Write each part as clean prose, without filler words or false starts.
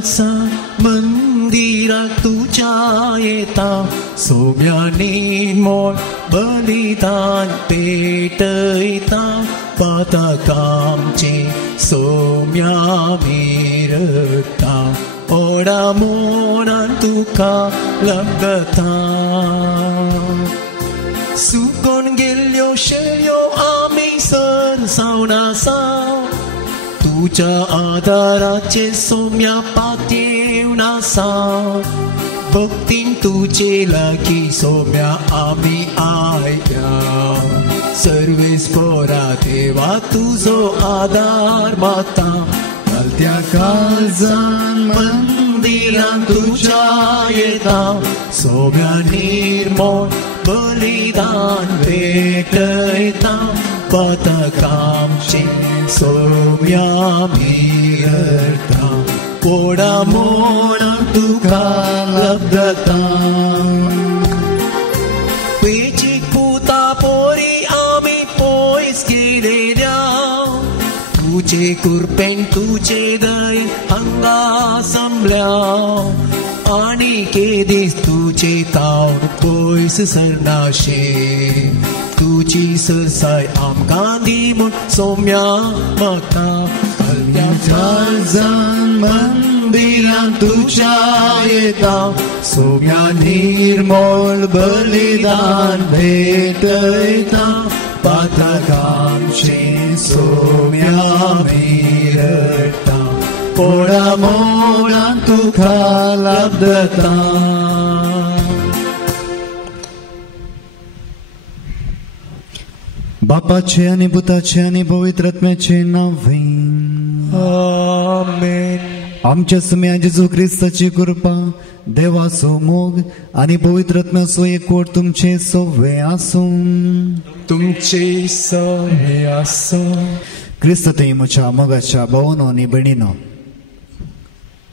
खालसा मंदिरात तुझ्या येता सोम्याने मोल बलिदान पेटयता पातकामचे सोम्या मिरता ओडा मोडान तुका लगता सुकोन गेल्यो शेल्यो आमी सरसावनासा तुझ्या आदाराचे सोम्या पातेवनासा भक्तीन तुझे लागी सोम्या आमी आया सर्वेस्परा देवा तुझो आधार माता घालत्या काळजान मंदिरान तुझ्या येता सोम्या निर्मळ बलिदान भेटयता पातकामचे सोम्या मिरता पोडा मोडा तुका लगता पेची पुता पोरी आमी पोयस गेलेल्या तुझे कुरपेन तुझे दय हांगा संभल्या आणि केदीस तुझे तावन पयस सरनाशे तुझी सरसाय आमकां दी म्हूण सोम्या मागता काळजान मंदिरान तुझ्या येता सोम्या निर्मळ बलिदान भेटयता पातकामचे सोम्या मिरता पोडा मोडान तुका लगता बापाचे आणि पुताचे आणि पवित्र आत्म्याचे नावें आमेन. आमच्या सुम्या जेजू ख्रिस्ताची कृपा देवाचो मोग आणि पवित्र आत्म्याचो एकवट तुमचे सगळे आसूं तुमचे सगळे आसूं. क्रिस्त म्हज्या मोगाच्या भावांनो आनी भयणींनो,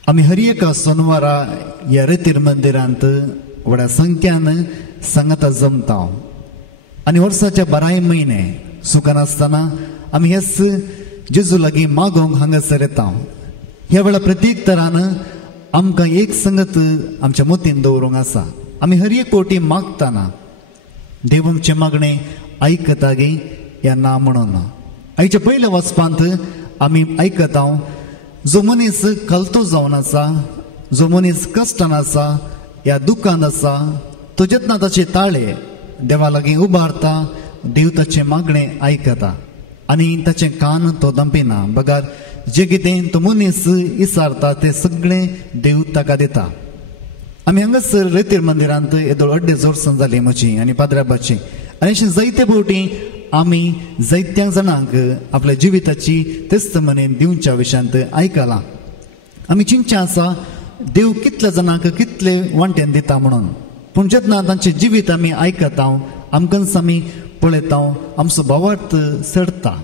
आमी हर एका सोनवारा ह्या रेतीर मंदिरांत व्हड्या संख्यान सांगाता जमता आनी वर्साच्या 12 म्हयने सुखान आसतना आमी हेच जेजू लागीं मागोवंक हांगासर येता. ह्या वेळा प्रत्येक तरान आमकां एक संगत आमच्या मतीन दवरूंक आसा. आमी हर एक कोटी मागतना देव आमचें मागणें आयकता गे ह्या ना म्हणून. आयच्या पयल्या वचपांत आमी आयकता जो मनीस कलतो जावन आसा, जो मनीस कश्टान आसा, ह्या दुखांत आसा, तो जेतना ताचे ताळे देवा लागीं उबारता, देव ताचें मागणें आयकता आनी ताचें कान तो दंपिना. बगार जे कितें तो मनीस इसारता तें सगळें देव ताका दिता. आमी हांगासर रेतीर मंदिरांत येदोळ अड्डे जोडसां जाली म्हजी आनी पाद्राबाची आनी अशें जायते फावटी आमी जायत्या जाणांक आपल्या जिविताची तेस्तमनी दिवच्या विशयांत आयकलां. आमी चिंतचें आसा देव कितल्या जाणांक कितले वांटेन दिता म्हणून, पूण जेन्ना तांचें जिवीत आमी आयकता आमकांच आमी पळयता आमचो भावार्थ चडटा.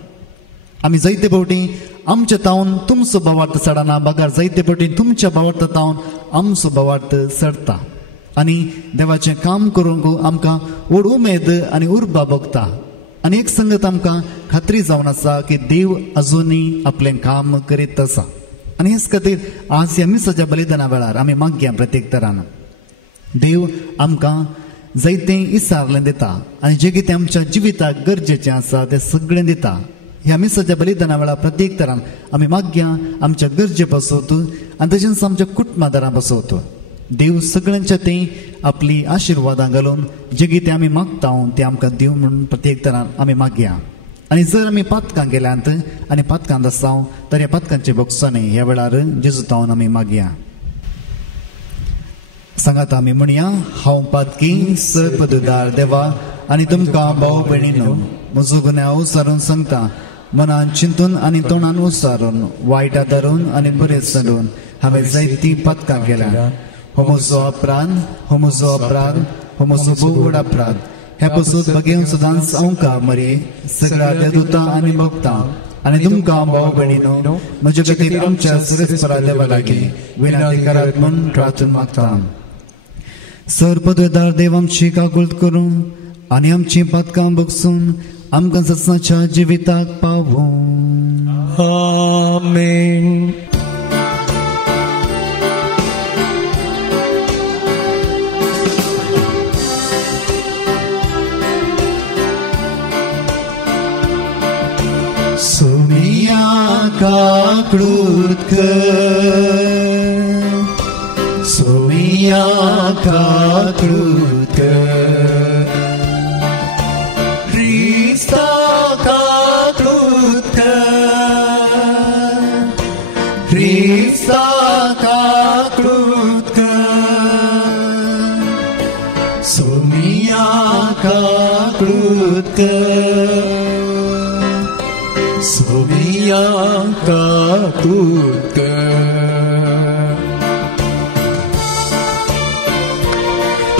आमी जायते फावटी आमच्या तावन तुमचो भावार्थ चडना, बगार जायते फावटी तुमच्या भावार्थ तावन आमचो भावार्थ चडटा. आनी देवाचें काम करूंक आमकां व्हड उमेद आनी उर्बा भोगता. आनी एक संगत आमकां खात्री जावन आसा की देव अजुनूय आपलें काम करीत आसा. आनी हेच खातीर आज ह्या मिसाच्या बलिदाना वेळार आमी मागया प्रत्येक तरान देव आमकां जायतें इसारलें दिता आनी जें कितें आमच्या जिविताक गरजेचें आसा तें सगळें दिता. ह्या मिसाच्या बलिदाना वेळार प्रत्येक तरान आमी मागया आमच्या गरजे बसोवत आनी तशेंच आमच्या कुटुंबादारां बसोवत. देव सगळ्यांच्या तें आपली आशिर्वादां घालून जें कितें आमी मागता तें आमकां दिव म्हणून प्रत्येक तरान आमी मागया. आनी जर आमी पातकां गेल्यांत आनी पातकांत आसा तर ह्या पातकांचे बक्षांनी ह्या वेळार जेजू तावन आमी मागया. सांगात आमी म्हणया, हांव पातकी सरपददार देवा आनी तुमकां भाव भयणीनो म्हजो गुन्यांव उसारून सांगता, मनान चिंतून आनी तोंडान उसारून वायटा धरून आनी बरें सडून हांवें जायतीं पातकां केल्या. हो म्हजो अपराध, हो म्हजो अपराध, हो म्हजो भोव व्हड अपराध. हे पसून बगेन सदांच आमकां मरे सगळ्या देवदूतां आनी भक्तां आनी तुमकां भाव भयणीनो म्हजे खातीर आमच्या सुरेस्परा देवा लागीं विनंती करात म्हूण प्रार्थना मागता. सरपदवेदार देव आमची काकूळट करूं आनी आमची पातकां बगसून आमकां सत्साच्या जिविताक पावूं. आमेन.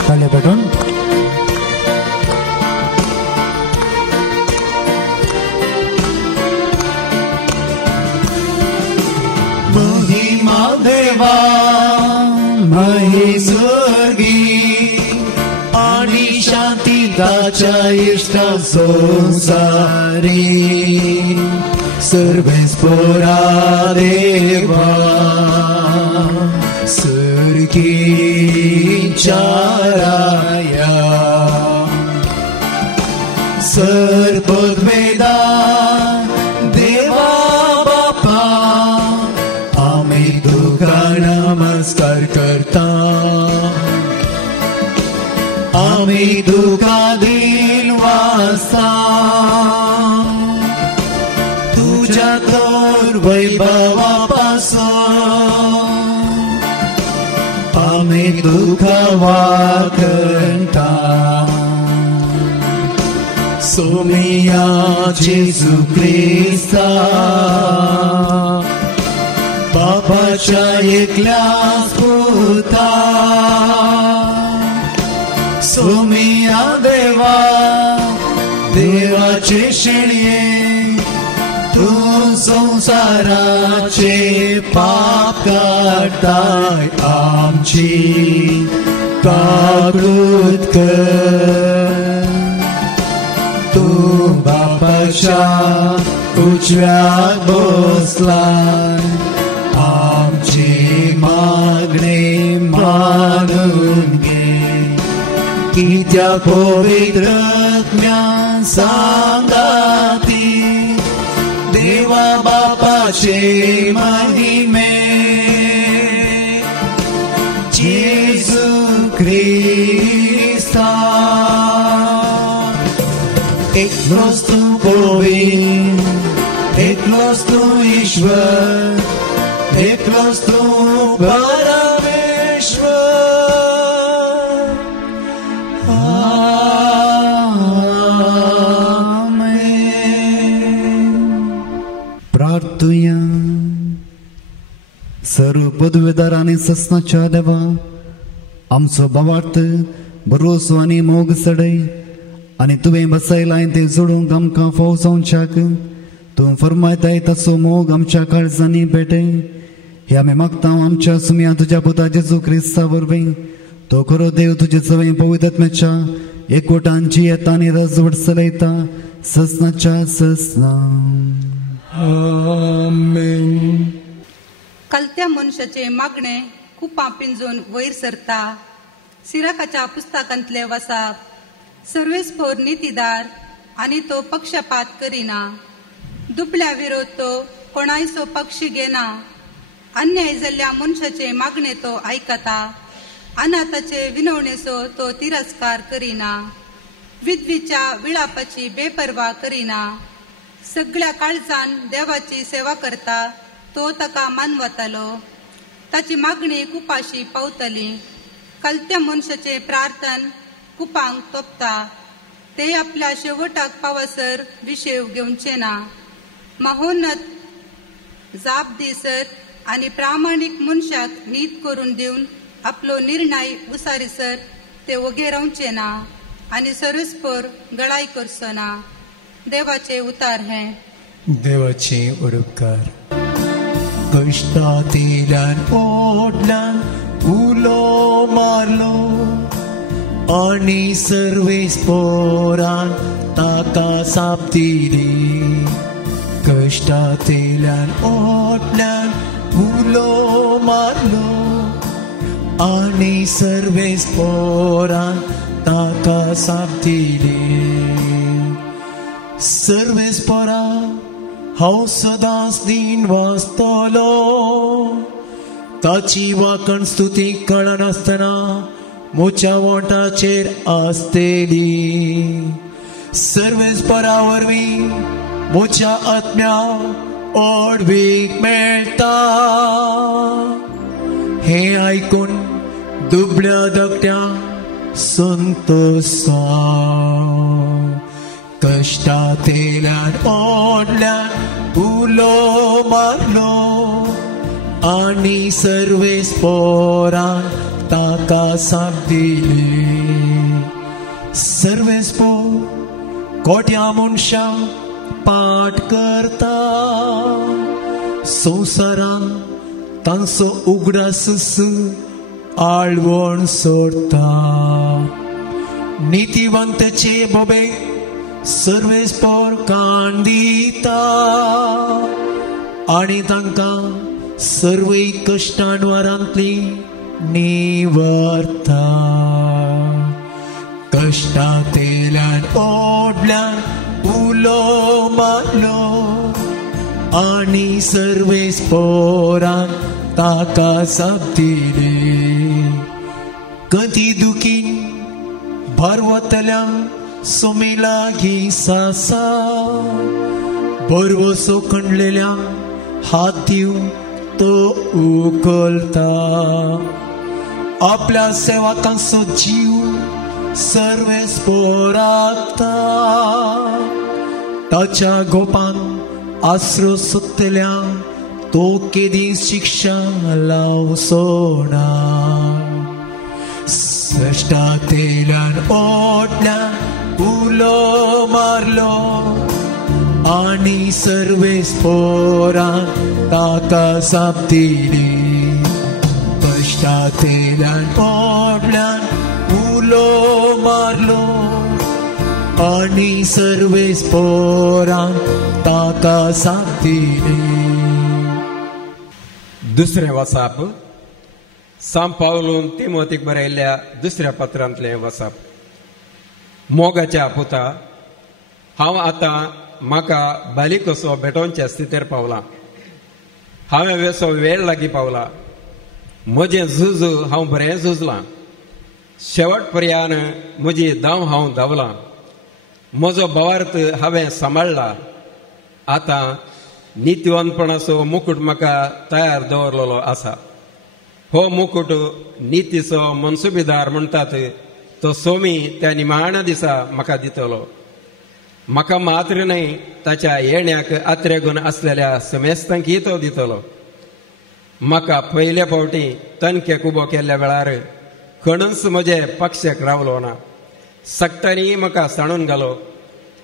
ताल्या पाठवून महिमा देवा महेश्वरी आणि शांतीदाच्या इष्ट संसारी सर्वेस्परा देवा सर्गीच्या राया सर्ववेदा देवा बापा आम्ही तुका नमस्कार करता आम्ही तुका दिन वासा तुझ्या थोर वैभवापासून आम्ही तुका वाकंता सोमिया जेजू ख्रिस्ता बापाच्या एकल्या पुता सोमिया देवा देवाचे शेळये तू संसाराचे पाप काढताय आमची काकृत कर तू बापाच्या उजव्यात बसलाय आमची मागणी मानून घे की त्या पवित्र ज्ञान सांगाती देवा बापाचे महिमे जेजू ख्रिस्ता एकलोच तू गोविंद एकलोच तू ईश्वर एकलोच तू परमेश्वर प्रार्थूया. सर्व पदवीदार आणि ससनाच्या देवा आमचो भावार्थ भरोसो आनी मोग सडय आनी तुवें बसयलाय ते जोडूंक आमकां फाव जावच्याक तूं फरमायताय तसो मोग आमच्या काळजांनी भेटय हे आमी मागता आमच्या सुम्या तुज्या पुता जेजू ख्रिस्ता वरवीं तो खरो देव तुजे सवय पवित्रत्म्याच्या एकवटांची येता आनी रजवट चलयता ससनाच्या ससना. आमेन. कलत्या मनशाचे मागणे कुपां पिंजून वयर सरता सिराकाच्या पुस्तकांतले वसाप सर्वेस्फोर नितीदार आनी तो पक्षपात करिना दुबळ्या विरोध तो कोणायचो पक्ष घेना अन्याय जाल्ल्या मनशाचे मागणे तो आयकता अनाथाचे विनवणेचो तो तिरस्कार करिना विधवीच्या विळापाची बेपर्वा करिना सगळ्या काळजान देवाची सेवा करता तो ताका मानवतालो ताची मागणी कुपाशी पावतली कलत्या मनशाचे प्रार्थन कुपांक तोपता ते आपल्या शेवटाक पावसर विशेव घेवचे ना महोन्नत जाप दिसर आनी प्रामाणीक मनशाक नीत करून दिवन आपलो निर्णय उसारीसर ते वगे रावचे ना आनी सर्वेस्पर गळाई करचो ना. देवाचे उतार हे देवाचे उपकार. कष्टांतल्यान पोटल्यान उलो मारलो आनी सर्वेस्परान ताका साप दिली कष्टांतल्यान पोटल्यान उलो मारलो आनी सर्वेस्परान ताका साप दिली सर्वेस्परा हांव सदांच दीन वाचतलो ताची वाकण स्तुती कळनासतना मुच्या वोटाचेर आसतेली सर्वेस्परा वरवीं मुच्या आत्म्या ओडवीक मेळटा हे आयकून दुबळ्या धाकट्यांक संतोष कश्टांतल्यान ओडल्यान उलो मारलो आनी सर्वेस्पोरान ताका साथ दिली सर्वेस्पोर कोट्या मनशांक पाठ करता संवसारान तांचो उगडास आळवण सोडता नितीवंतचे बोबे सर्वेस्पोर कान दिता आनी तांकां सर्वय कश्टांवारांतली निवारता कश्टांतल्यान ओडल्यान उलो मारलो आनी सर्वेस्पोरान ताका साथ दिली कधी दुखीन भारवतल्यांक सोमी लागीं सासा बरवसो खणलेल्यांक हात दिवन तो उखलता आपल्या सेवकांचो जीव सर्वेस्पोरांता ताच्या गोपान आसरो सोदतल्यांक तो केदीस शिक्षा लावचोना श्रेष्ठांतल्यान ओडल्यान उलो मारलो आनी सर्वेस्पोरान ताका साथ दिली कश्टांतल्यान ओडल्यान उलो मारलो आनी सर्वेस्पोरान ताका साथ दिली दुसरें वसाप सांत पावलून तिमोथीक बरयल्ल्या दुसऱ्या पत्रांतलें वसाप मोगाच्या पुता हांव आतां म्हाका बाली कसो भेटोवच्या स्थितीर पावलां हांवें वेसो वेळ लागीं पावला म्हजें झूज हांव बरें झुजलां शेवट पर्यान म्हजी धांव हांव धांवलां म्हजो भावार्थ हांवें सांबाळ्ळा आतां नितीवंतपणाचो मुकुट म्हाका तयार दवरलेलो आसा हो मुकुट नितीचो मनसुबेदार म्हणटात तो सोमी त्या निमाण्या दिसा म्हाका दितलो म्हाका मात्र न्हय ताच्या येण्याक आत्रेगून आसलेल्या समेस्तांकीय तो दितलो म्हाका पयल्या फावटी तनखेक उबो केल्ल्या वेळार खणूच म्हजे पक्षाक रावलो ना सक्तांनी म्हाका सांडून घालो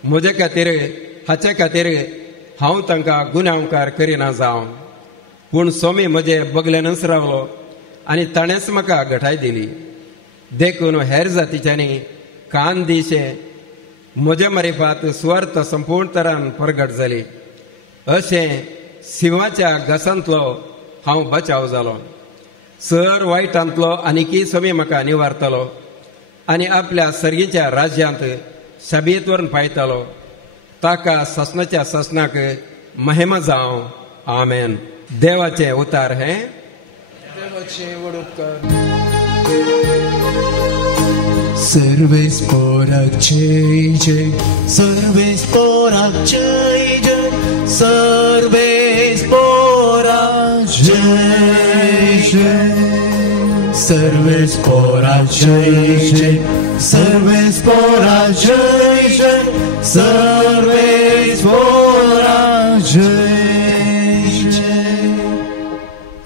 म्हजे खातीर हाचे खातीर हांव तांकां गुन्यांवकार करिना जावं पूण सोमी म्हजे बगलेनच रावलो आनी ताणेंच म्हाका घटाय दिली देखून हेर जातीच्यांनी कान दिशे म्हजे मारिफात सुवार्थ संपूर्ण तरान प्रगट जाली अशें सिंहाच्या घसांतलो हांव बचाव जालो सर वायटांतलो आनीकय सोमी म्हाका निवारतलो आनी आपल्या सर्गेच्या राज्यांत शाबेत व्हरून पायतलो ताका ससनाच्या ससनाक महिमा जावं आमेन देवाचें उतार हें देवाचें वडोवकार सर्वेस्पोराक जय जय सर्वेस्पोराक जय जय सर्वेस्पोराक जय जय सर्वेस्पोराक जय जय सर्वेस्पोराक जय जय सर्वेस्पोराक जय जय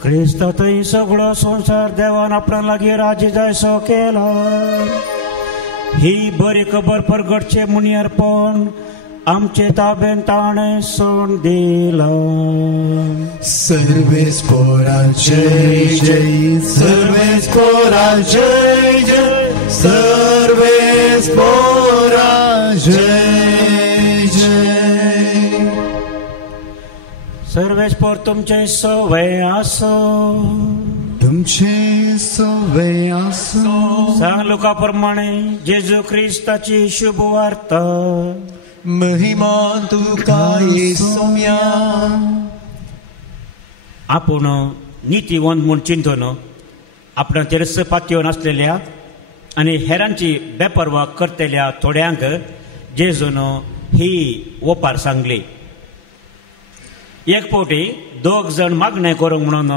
ख्रिस्तातय सगळो संसार देवान आपणा लागीं राजी जायसो केला ही बरी खबर परगटचे मुनी अर्पण आमचे ताबेन ताणें सोड दिला सर्वेस्पोराक जय जय सर्वेस्पोराक जय जय सर्वेस्पोराक जय जय सर्वेस्पोर तुमचे सवय आसो तुमचे सवय आसो सांग लोका प्रमाणे जेजू ख्रिस्ताची शुभ वार्ता महिमा तुका येसुया. आपण नीतिवंत म्हूण चिंतून आपणा तेरस पातयेवन आसलेल्या आनी हेरांची बेपरवा करतेल्या थोड्यांक जेजून ही ओपार सांगली. एक फावटी 2 जण मागणें करूंक म्हणून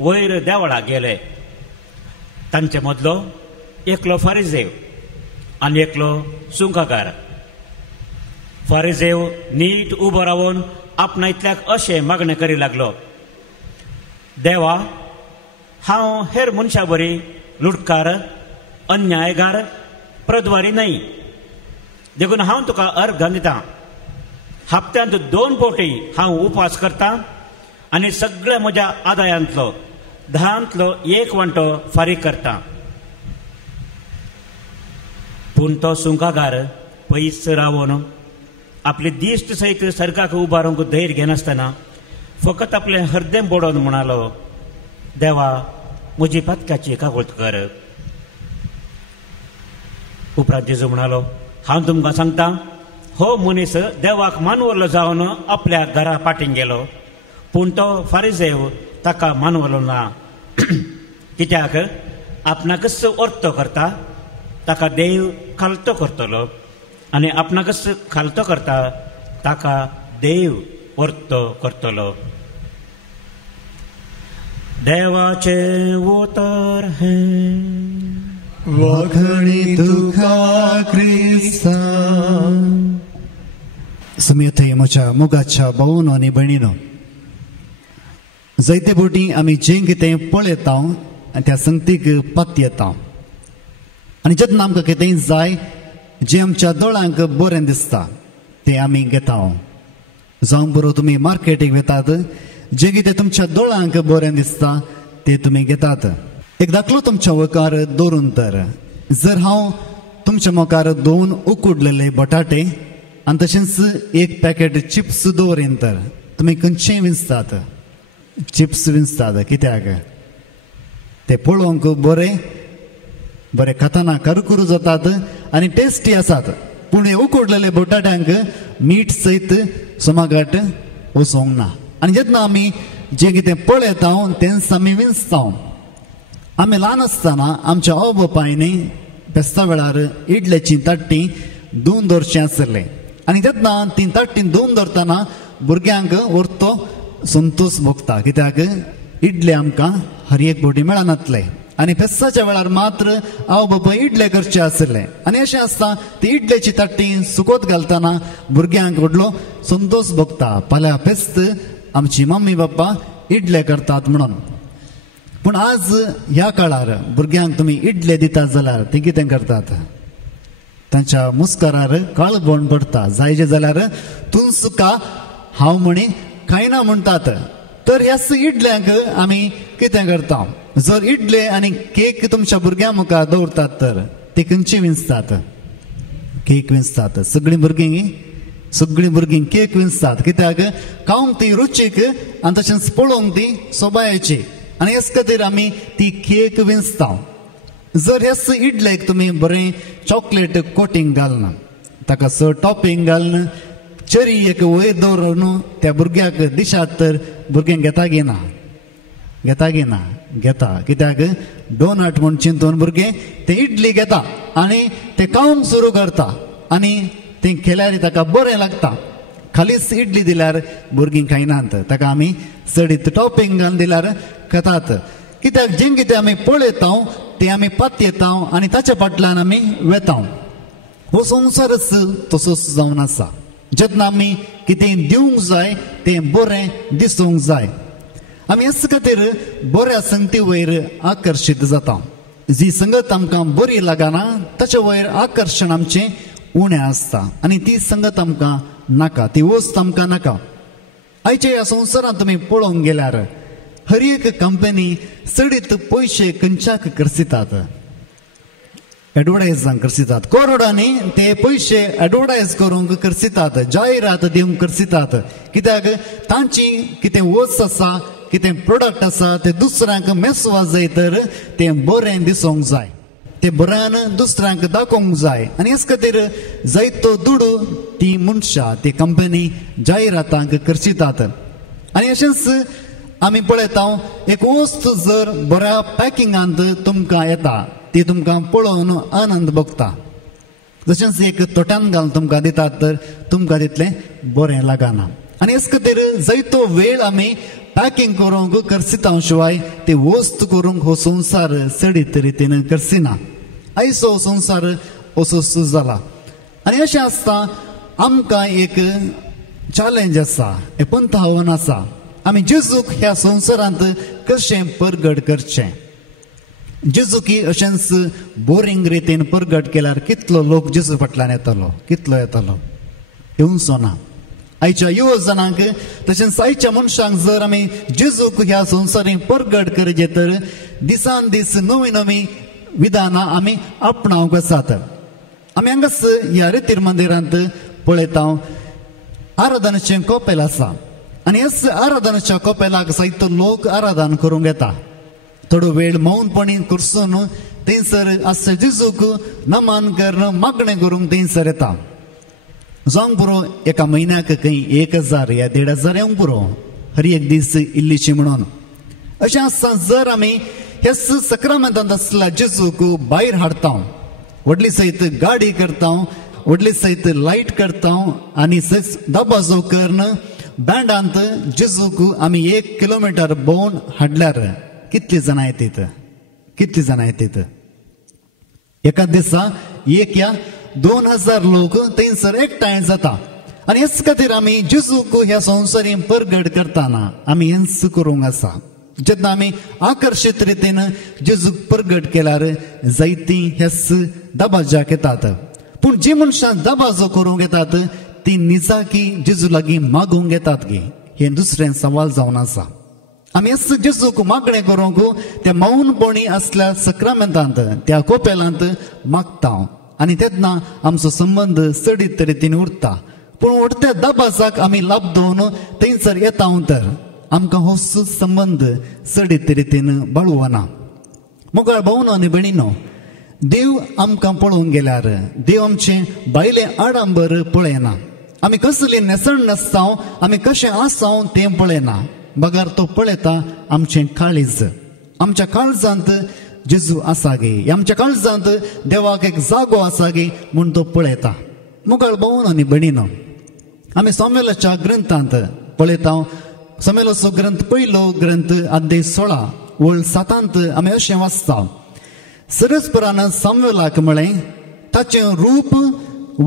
वयर देवळाक गेले. तांचे मदलो एकलो फारिजेव आनी एकलो सुंकाकार. फारिजेव नीट उबो रावन आपणा इतल्याक अशें मागणें करी लागलो, देवा, हांव हेर मनशां बरी लुटकार, अन्यायगार, प्रद्वारी न्हय. देखून हांव तुका अर्घ दितां. हप्त्यांत 2 फावटी हांव उपास करतां आनी सगळ्या म्हज्या आदायांतलो 10तलो 1 वांटो फारीक करतां. पूण तो सुंकाकार पयस रावन आपले दिश्ट सयत सर्गाक उबारूंक धैर्य घेनासतना फकत आपलें हृदय बोडोवन म्हणालो, देवा, म्हजी पातकाची कागोळट कर. उपरांत जेजू म्हणालो, हांव तुमकां सांगतां, हो मनीस देवाक मानवलो जावन आपल्या घरा पाटीन गेलो, पूण तो फारिजेव ताका मानवलो ना. कित्याक आपणाकच वर्तो करता ताका देव खालतो करतलो आनी आपणाकच खालतो करता ताका देव वर्तो करतलो. देवाचे उतर हे वखणी तुका क्रिस्ता. सुमियथय म्हज्या मोगाच्या भावांनो आनी भयणीनो, जायते फावटी आमी जें कितें पळयता आनी त्या संगतीक पात येता आनी जेन्ना आमकां कितेंय जाय जें आमच्या दोळ्यांक बरें दिसता तें आमी घेता. जावं बरो तुमी मार्केटीक वेतात, जें कितें तुमच्या दोळ्यांक बरें दिसता तें तुमी घेतात. एक दाखलो तुमच्या मुखार दवरून तर, जर हांव तुमच्या मुखार 2 उकडलेले बटाटे आनी तशेंच 1 पॅकेट चिप्स दवरीन तर तुमी खंयचें विंचतात? चिप्स विंचतात. कित्याक? ते पळोवंक बरें खाताना करकुरू जातात आनी टेस्टी आसात. पूण हे उकडलेले बटाट्यांक मीठ सयत सोमागाट वचोंक ना. आनी जेन्ना आमी जें कितें पळयता तेंच आमी विंचता. आमी ल्हान आसतना आमच्या आवय बापायनी फेस्ता वेळार इडल्याची ताट्टी धुवन दवरचीं आसलें आनी जेन्ना ती ताट्टी धुवन दवरतना भुरग्यांक व्हरतो संतोष भोगता. कित्याक इडले आमकां हर एक फावटी मेळनातले आनी फेस्ताच्या वेळार मात्र आवय बापाय इडले करचे आसले. आनी अशें आसता ती इडल्याची ताट्टी सुकोत घालतना भुरग्यांक व्हडलो संतोष भोगता, फाल्यां फेस्त आमची मम्मी बाप्पा इडले करतात म्हणून. पूण आज ह्या काळार भुरग्यांक तुमी इडले दितात जाल्यार ते कितें करतात? तांच्या मुस्कारार काळबण पडटा. जायजे जाल्यार तूं सुका हांव म्हणी खायना म्हणटात. तर ह्याच इडल्यांक आमी कितें करता? जर इडले आनी केक तुमच्या भुरग्यां मुखार दवरतात तर ते खंयचे विंचतात? केक विंचतात. सगळीं भुरगीं केक विंचतात. कित्याक? खावंक ती रुचीक आनी तशेंच पळोवंक ती सोबायेची आनी हेच खातीर आमी ती केक विंचता. जर ह्याच इडलेक तुमी बरें चॉकलेट कोटींग घालना, ताका स टॉपिंग घालना, चेरी एक वयर दवरून त्या भुरग्याक दिशात तर भुरगें घेता. कित्याक? डोनट म्हूण चिंतून भुरगें ते इडली घेता आनी ते खावंक सुरू करता आनी तें केल्यार ताका बरें लागता. खालीच इडली दिल्यार भुरगीं खायनात, ताका आमी चडीत टॉपिंग घालून दिल्यार खातात. कित्याक? जें कितें आमी पळयता तें आमी पात येता आनी ताच्या फाटल्यान आमी वेता. हो संवसारच तसोच जावन आसा. जेन्ना आमी कितें दिवंक जाय तें बरें दिसूंक जाय. आमी हेच खातीर बऱ्या संगती वयर आकर्शीत जाता. जी संगत आमकां बरी लागना ताचे वयर आकर्शण आमचें उणें आसता आनी ती संगत आमकां नाका, ती वस्त आमकां नाका. आयच्या ह्या संवसारांत तुमी पळोवंक गेल्यार हर एक कंपनी चडीत पयशे खंयच्याक खर्चितात? एडवर्टायजांक खर्चितात. करोडांनी ते पयशे एडवर्टायज करूंक खर्चितात, जायरात दिवंक खर्चितात. कित्याक? तांची कितें वस्त आसा, कितें प्रोडक्ट आसा ते दुसऱ्यांक मेसवा जाय तर तें बरें दिसूंक जाय. ते बऱ्यान दुसऱ्यांक दाखोवंक जाय आनी हेच खातीर जायतो दुडू ती मनशां ती कंपनी जायरातांक करचितात आनी अशेंच आमी पळयता एक वस्त जर बऱ्या पॅकिंगांत तुमकां येता ती तुमकां पळोवन आनंद भोगता जशेंच एक तोट्यान घालून तुमकां दितात तर तुमकां तितलें बरें लागना आनी हेच खातीर जायतो वेळ आमी पॅकिंग करूंक करचिता शिवाय ती वस्त करूंक हो संवसार सडीत रितीन करचिना आयज हो संवसार असो जाला आनी अशें आसता आमकां एक चॅलेंज आसा एक पंथ आव्हान आसा आमी जेजूक ह्या संवसारांत कशें परगट करचें जेजूकी अशेंच बोरींग रितीन परगट केल्यार कितलो लोक जेजू फाटल्यान येतलो कितलो येतलो येवचो ना आयच्या युवजनांक तशेंच आयच्या मनशांक जर आमी जेजूक ह्या संवसारीक परगट करचे तर दिसान दीस नवी नवी विधानां आमी आपणावंक आसात आमी हांगाच ह्या रितीर मंदिरांत पळयता आराधनाचें कोपेल आसा आनी हेच आराधनाच्या कोपेलाक जायतो लोक आराधन करूंक येता थोडो वेळ मौनपणी करसून थंयसर आस जेजूक नमन करून मागणें करूंक थंयसर येता जावंक पुरो एका म्हयन्याक खंय 1000 या 1500 येवंक पुरो हर एक दीस इल्लीशी म्हणून अशें आसता जर आमी हेच सक्रामेंतांत आसल्या जेजूक भायर हाडटा व्हडली सयत गाडी करता व्हडली सयत लायट करता आनी दाबाजो करून बँडांत जेजूक आमी 1 किलोमीटर भोंवन हाडल्यार कितली जाणां येतात एका दिसा 1 या 2000 लोक थंयसर एकठांय जाता आनी हेच खातीर आमी जेजूक ह्या संवसारी परगट करतना आमी हेंच करूंक आसा जेन्ना आमी आकर्शीत रितीन जेजूक परगट केल्यार जायतीं हेच दाबाज्याक येतात पूण जी मनशां दाबाजो करूंक येतात ती निजाकी जेजू लागीं मागूंक येतात गे हें दुसरें सवाल जावन आसा आमी हेच जेजूक मागणें करूंक त्या मौनपणी आसल्या सक्रामेंतांत त्या कोपेलांत मागता आनी तेन्ना आमचो संबंद सडीत रितीन उरता पूण उरत्या दाबाजाक आमी लाभदोवन थंयसर येता तर आमकां हो संबंद सडीत रितीन बाळुना मोगाळ भावनो आनी भयणीनो देव आमकां पळोवंक गेल्यार देव आमचें भायलें आडंबर पळयना आमी कसली नेसण नासता आमी कशें आसा तें पळयना बगार तो पळयता आमचें काळीज आमच्या काळजांत जेजू आसा गे आमच्या काळजांत देवाक एक जागो आसा गे म्हूण तो पळयता मोगाळ भावनो आनी भयणीनो आमी सामुएलाच्या ग्रंथांत पळयता सामुएलाचो ग्रंथ पयलो ग्रंथ अध्याय 16 वळ 7 आमी अशें वाचता सरस्परान सामुएलाक म्हळें ताचें रूप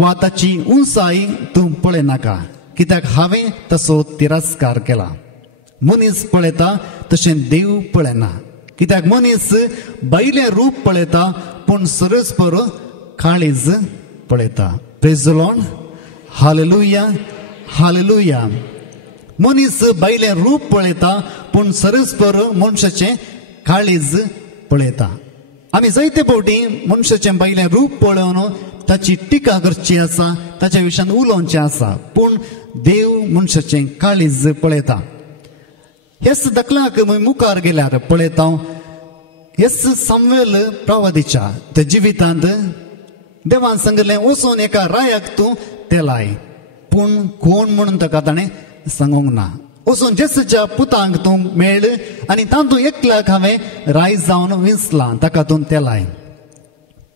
वा ताची उंचाय तूं पळयनाका कित्याक हांवें तसो तिरस्कार केला मनीस पळयता तशें देव पळयना कित्याक मनीस भायलें रूप पळयता पूण सरस्पर काळीज पळयता praise the lord hallelujah hallelujah मनीस भायलें रूप पळयता पूण सरस्पर मनशाचें काळीज पळयता आमी जायते फावटी मनशाचें भायलें रूप पळोवन ताची टिका करची आसा ताच्या विशयान उलोवचें आसा पूण देव मनशाचें काळीज पळयता हेच दखलाक मुखार गेल्यार पळयता हेच सामुएल प्रवादीच्या त्या जिवितांत देवान सांगलें वचून एका रायाक तूं तेलाय पूण कोण म्हणून ताका ताणें सांगूंक ना वचून जेसेच्या पुतांक तूं मेळ आनी तातूंत एकल्याक हांवें राय जावन विंचलां ताका तूं तेलाय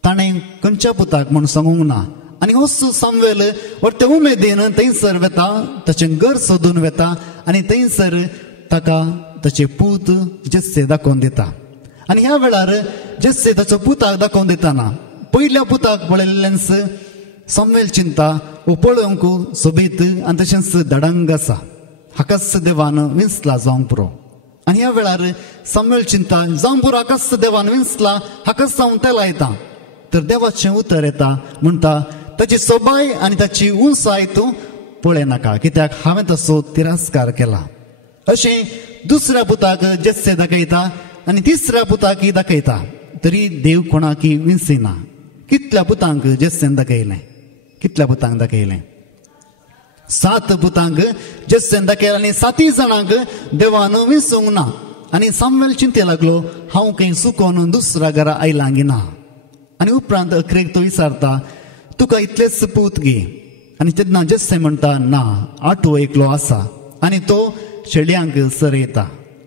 ताणें खंयच्या पुताक म्हूण सांगूंक ना आनी असो सामुएल व्हडल्या उमेदीन थंयसर वेता ताचें घर सोदून वेता आनी थंयसर ताका ताचें पूत जेस्से दाखोवन दिता आनी ह्या वेळार जेस्से ताचो पुताक दाखोवन दितना पयल्या पुताक पळयल्लेंच सामुएल चिंता वो पळोवंक सोबीत आनी तशेंच धडंग आसा हाकाच देवान विंचला जावंक पुरो आनी ह्या वेळार सामुएल चिंता जावंक पुरो हाकाच देवान विंचला हाकाच हांव तेला येता तर देवाचें उतर येता म्हणटा ताची सोबाय आनी ताची उंचाय तूं पळयनाका कित्याक हांवें तसो तिरस्कार केला अशें दुसऱ्या पुताक जेस्से दाखयता आनी तिसऱ्या पुताकय दाखयता तरी देव कोणाकय विंचना कितल्या पुतांक जेस्सेन दाखयलें कितल्या पुतांक दाखयलें 7 पुतांक जेस्सेन दाखयलें आनी 7 जाणांक देवान विंचूंक ना आनी सामुएल चिंते लागलो हांव खंय चुकोवन दुसऱ्या घरा आयलां गी ना आनी उपरांत अखरेक तो विचारता तुका इतलेच पूत घे आनी तेन्ना जस्से म्हणटा ना आठवो एकलो आसा आनी तो शेळयांक सरयता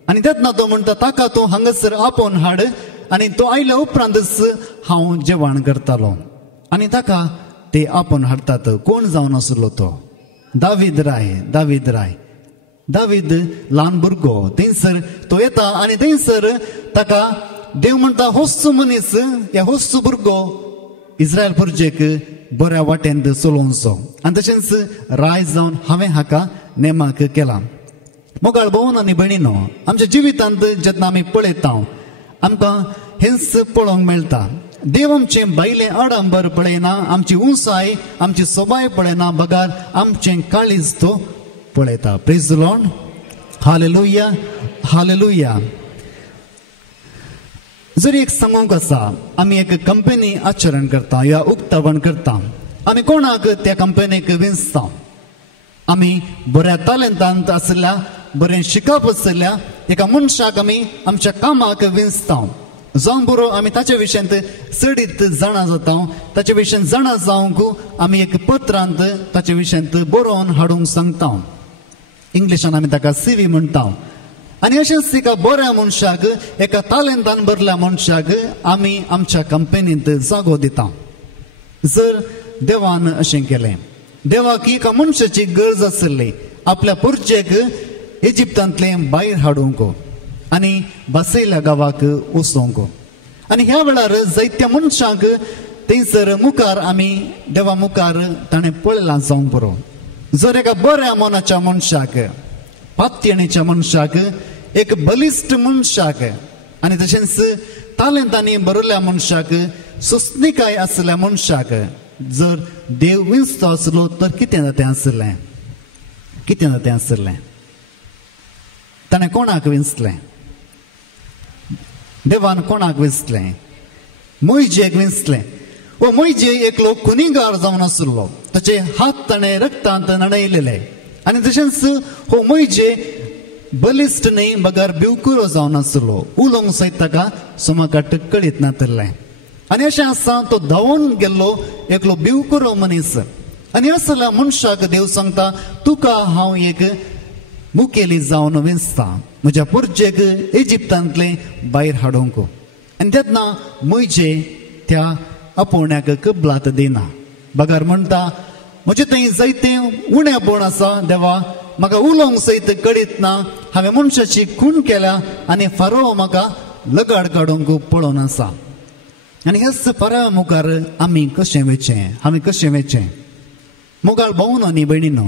आनी तेन्ना तो म्हणटा ताका तूं हांगासर आपोवन हाड आनी तो आयल्या उपरांतच हांव जेवण करतालो आनी ताका ते आपोवन हाडतात कोण जावन आसलो तो दावीद राय दावीद ल्हान भुरगो थंयसर तो येता आनी थंयसर ताका देव म्हणटा होस्सो मनीस ह्या होस्सो भुरगो इस्रायल प्रजेक बऱ्या वाटेन चलोवचो आनी तशेंच राय जावन हांवें हाका नेमाक केला मोगाळ भोवन आनी भयणीनो आमच्या जिवितांत जेन्ना आमी पळयता आमकां हेंच पळोवंक मेळटा देव आमचे बायलें आडंबर पळयना आमची उंचाय आमची सोबाय पळयना बगार आमचें काळीज तो पळयता praise the lord hallelujah hallelujah जर एक सांगूंक आसा आमी एक कंपनी आचरण करता या उक्तावण करता आमी कोणाक त्या कंपनीक विंचता आमी बऱ्या तालंतांत आसल्या बरें शिकप आसल्या एका मनशाक आमी आमच्या कामाक विंचता जावं बरो आमी ताचे विशयांत चडीत जाणा जाता ताचे विशयान जाणा जावंक आमी एक पत्रांत ताचे विशयांत बरोवन हाडूंक सांगता इंग्लिशान आमी ताका CV म्हणटा आनी अशेंच एका बऱ्या मनशाक एका तालंतान भरल्या मनशाक आमी आमच्या कंपनींत जागो दिता जर देवान अशें केलें देवाक एका मनशाची गरज आसली आपल्या पुरचेक इजिप्तांतले भायर हाडूंक आनी बसयल्या गांवाक वचोंक आनी ह्या वेळार जायत्या मनशांक थंयसर मुखार आमी देवा मुखार ताणें पळयलां जावंक बरो जर एका बऱ्या मनाच्या मनशाक पातयणीच्या मनशाक एक बलिश्ट मनशाक आनी तशेंच तालंतांनी बरयल्या मनशाक सुस्निकाय आसल्या मनशाक जर देव विंचतो आसलो तर कितें जातें आसलें ताणें कोणाक विंचलें देवान कोणाक विंचलें मोइजेक विंचलें वो मोइजे एकलो कुनिगार जावन आसलो ताचे हात ताणें रक्तांत न्हणयलेले आनी तशेंच हो मोइजे बलिश्ट न्ही बगार बिवकुरो जावन आसलो उलोवंक सयत ताका सुमाकाट कळीत नासलें आनी अशें आसा तो धांवून गेल्लो एकलो बिवकुरो मनीस आनी असल्या मनशाक देव सांगता तुका हांव एक मुखेली जावन विंचता म्हज्या पुरचेक इजिप्तांतले भायर हाडूंक आनी तेन्ना मोइजे त्या आपोवण्याक कबलात दिना बगार म्हणटा म्हजे थंय जायतें उणें बोण आसा देवा म्हाका उलोवंक सयत कळीत ना हांवें मनशाची खूण केल्या आनी फारो म्हाका लगाड काडूंक पळोवन आसा आनी हेच फारा मुखार आमी कशें वेचें मुगाळ भाऊन आनी भयणीनो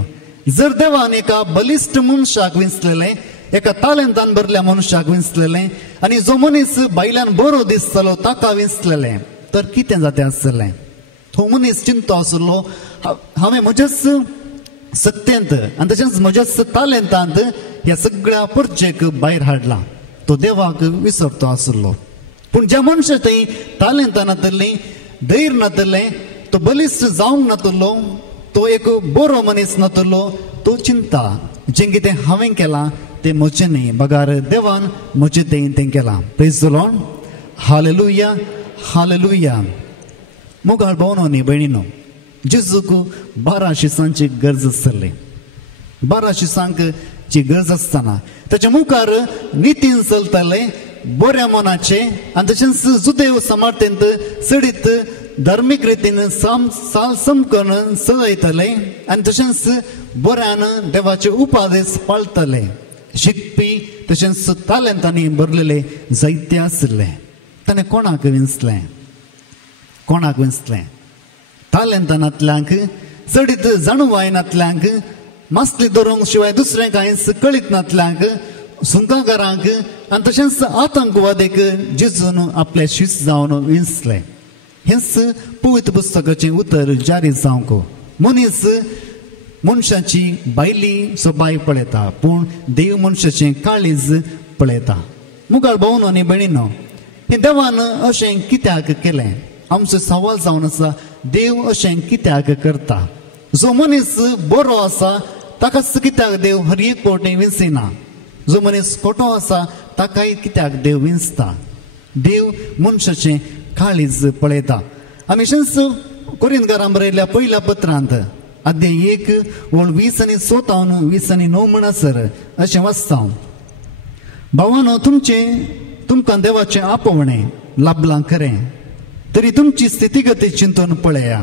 जर देवान एका बलिश्ट मनशाक विंचलेलें एका तालंतान भरल्या मनशाक विंचलेलें आनी जो मनीस बायल्यान बरो दिसतालो ताका विंचलेलें तर कितें जातें आसलें तो मनीस चिंतो आसलो हांवें म्हज्याच सत्तेंत आनी तशेंच म्हज्याच तालंतांत ह्या सगळ्या पुरचेक भायर हाडला तो देवाक विसरतो आसलो पूण ज्या मनशा थंय तालंतां नातलीं धैर्य नातलें तो बलिश्ट जावंक नातलो तो एक बरो मनीस नातलो तो चिंता जें कितें हांवें केलां तें म्हजें न्ही बगार देवान म्हजें तें केलां praise the lord hallelujah hallelujah मुगाळ भावनो न्ही भयणीनो जेजूक 12 शिसांची गरज आसली 12 शिसांची गरज आसतना ताच्या मुखार नितीन चलताले बऱ्या मनाचे आनी तशेंच जुदेव समार्थेंत चडीत धार्मीक रितीन समकन चलयतले आनी तशेंच बऱ्यान देवाचे उपादेश पाळटले शिकपी तशेंच तालंतांनी भरलेले जायते आसले ताणें कोणाक विंचलें तालंतांतल्यांक चडीत जाणवायनांतल्यांक मासली धरूंक शिवाय दुसरें कांयच कळीत नातल्यांक सुंकाकारांक आनी तशेंच आतंकवादेक जिजून आपले शीस जावन विंचले हेंच पवित्र पुस्तकाचें उतर जारी जावंक मनीस मनशाची बायली सोबाय पळयता पूण देव मनशाचें काळीज पळयता मुगाळ भाऊन आनी भयणीनो हें देवान अशें कित्याक केलें आमचो सवाल जावन आसा देव अशें कित्याक करता जो मनीस बरो आसा ताकाच कित्याक देव हर एक फावटी विंचना जो मनीस खोटो आसा ताकाय कित्याक देव विंचता देव मनशाचें काळीज पळयता आमी शेंस कोरिंतकारांक बरयल्ल्या पहिल्या पत्रांत अध्याय 1 ओळ 20 आनी 17 20 आनी 9 म्हणसर अशें वाचता. भावांनो, तुमकां देवाचें आपोवणें लाभलां खरें, तरी तुमची स्थितीगती चिंतून पळया.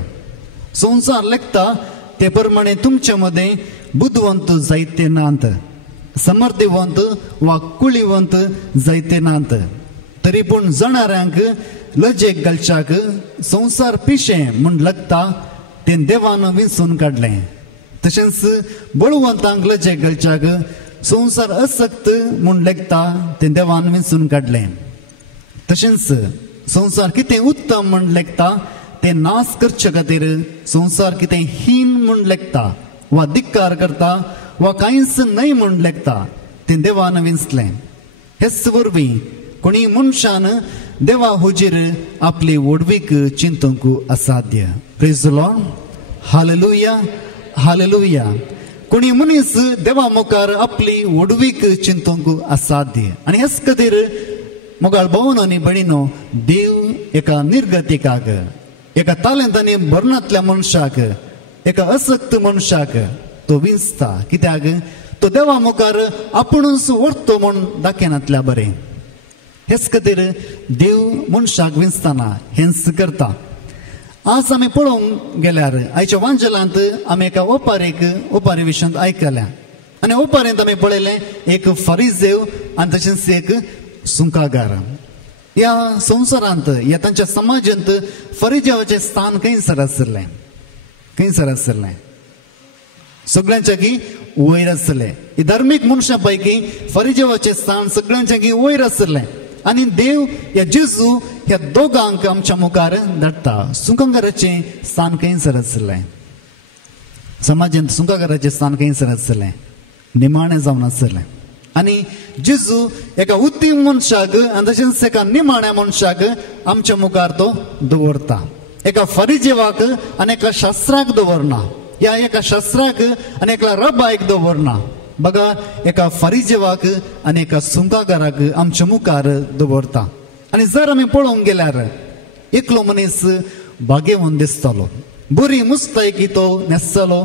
संवसार लेखता ते प्रमाणे तुमचे मदें बुद्धवंत जायते नात, समर्थीवंत वा कुळीवंत जायते नात. तरी पूण जणाऱ्यांक लजेक घालच्याक संवसार पिशें म्हूण लागता तें देवान विंचून काडलें. तशेंच बळवंतांक लजेक घालच्याक संवसार असक्त म्हूण लागता तें देवान विंचून काडलें. तशेंच संवसार कितें उत्तम म्हूण लेखता तें नाश करचे खातीर संवसार कितें हीन म्हूण लेखता वा धिक्कार करता वा कांयच न्हय म्हूण लेखता तें देवान विंचलें. हेच वरवीं कोणी मनशान देवा हुजीर आपली ओडवीक चिंतूंक असाध्य. Praise the lord. Hallelujah, hallelujah. कोणी मनीस देवा मुखार आपली ओडवीक चिंतूंक असाध्य. आनी हेच खातीर मोगाळ भावनो आनी भयणीनो, देव एका निर्गतिकाक, एका तालेंतांनी भरनातल्या मनशाक, एका असक्त मनशाक तो विंचता. कित्याक तो देवा मुखार आपुणूच व्हरतो म्हूण दाखयनातल्या बरें. हेच खातीर देव मनशाक विंचतना हेंच करता. आज आमी पळोवंक गेल्यार आयच्या वांजलांत आमी एका ओपारी विशयांत आयकल्या. आनी ओपारेंत आमी पळयलें एक फरिजेव आनी तशेंच एक सुंकागार. ह्या संवसारांत, ह्या तांच्या समाजांत फरिजेवाचें स्थान खंयसर आसलें, खंयसर आसलें. सगळ्यांच्याकी वयर आसलें. धार्मीक मनशां पैकी फरिजेवाचें स्थान सगळ्यांच्याकी वयर आसलें. आनी देव ह्या जेजू ह्या दोगांक आमच्या मुखार धाडटा. सुंकागाराचें स्थान खंयसर आसलें. समाजांत सुंकागाराचें स्थान खंयसर आसलें, निमाणें जावन आसलें. आनी जेजू एका उत्तीम मनशाक आनी तशेंच एका निमाण्या मनशाक आमच्या मुखार तो दवरता. एका फरिजेवाक आनी एका शास्त्राक दवरना, या एका शास्त्राक आनी एका रब्बायक दवरना. बघा, एका फरिजेवाक आनी एका सुंकागाराक आमच्या मुखार दवरता. आनी जर आमी पळोवंक गेल्यार एकलो मनीस भाग्यवान दिसतालो, बरी मुस्तायकी तो न्हेसतालो,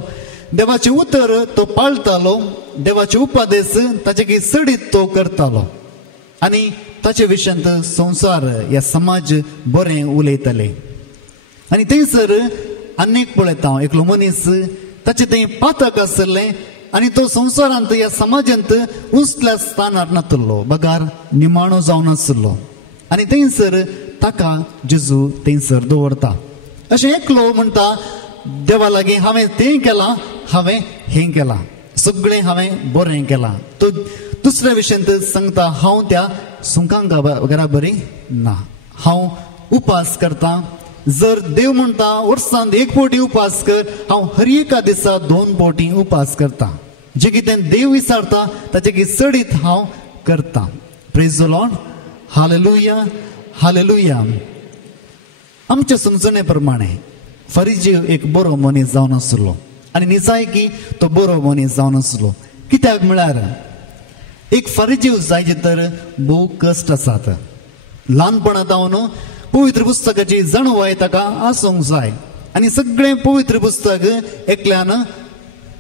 देवाचे उतर तो पाळतालो, देवाचे उपादेश ताचे सडीत तो करतालो. आनी ताचे विशयांत संवसार ह्या समाज बरें उलयताले. आनी थंयसर आनीक पळयता एकलो मनीस, ताचे थंय पातक आसलें आनी तो संवसारांत ह्या समाजांत उंचल्या स्थानार नातलो, बगार निमाणो जावन आसलो. आनी थंयसर ताका जेजू थंयसर दवरता. अशें एकलो म्हणटा, देवा लागीं हांवें तें केलां, हांवें हें केलां, सगळें हांवें बरें केलां. तो दुसऱ्या विशयांत सांगता, हांव त्या सुंकागारा बरी ना, हांव उपास करतां. जर देव म्हणटा वर्सांत 1 फावटी उपास कर, हांव हर एका दिसा 2 फावटी उपास करता. जे कितें देव विचारता ताचे सडीत हांव करता. Praise the lord. Hallelujah, hallelujah. आमच्या समजणे प्रमाणे फरिजेव एक बरो मनीस जावन आसलो आनी निजायकी तो बरो मनीस जावन आसलो. कित्याक म्हळ्यार एक फरिजेव जायचे तर भोव कश्ट आसात. ल्हानपणांत हांव पवित्र पुस्तकाची जाणवाय ताका आसूंक जाय आनी सगळें पवित्र पुस्तक एकल्यान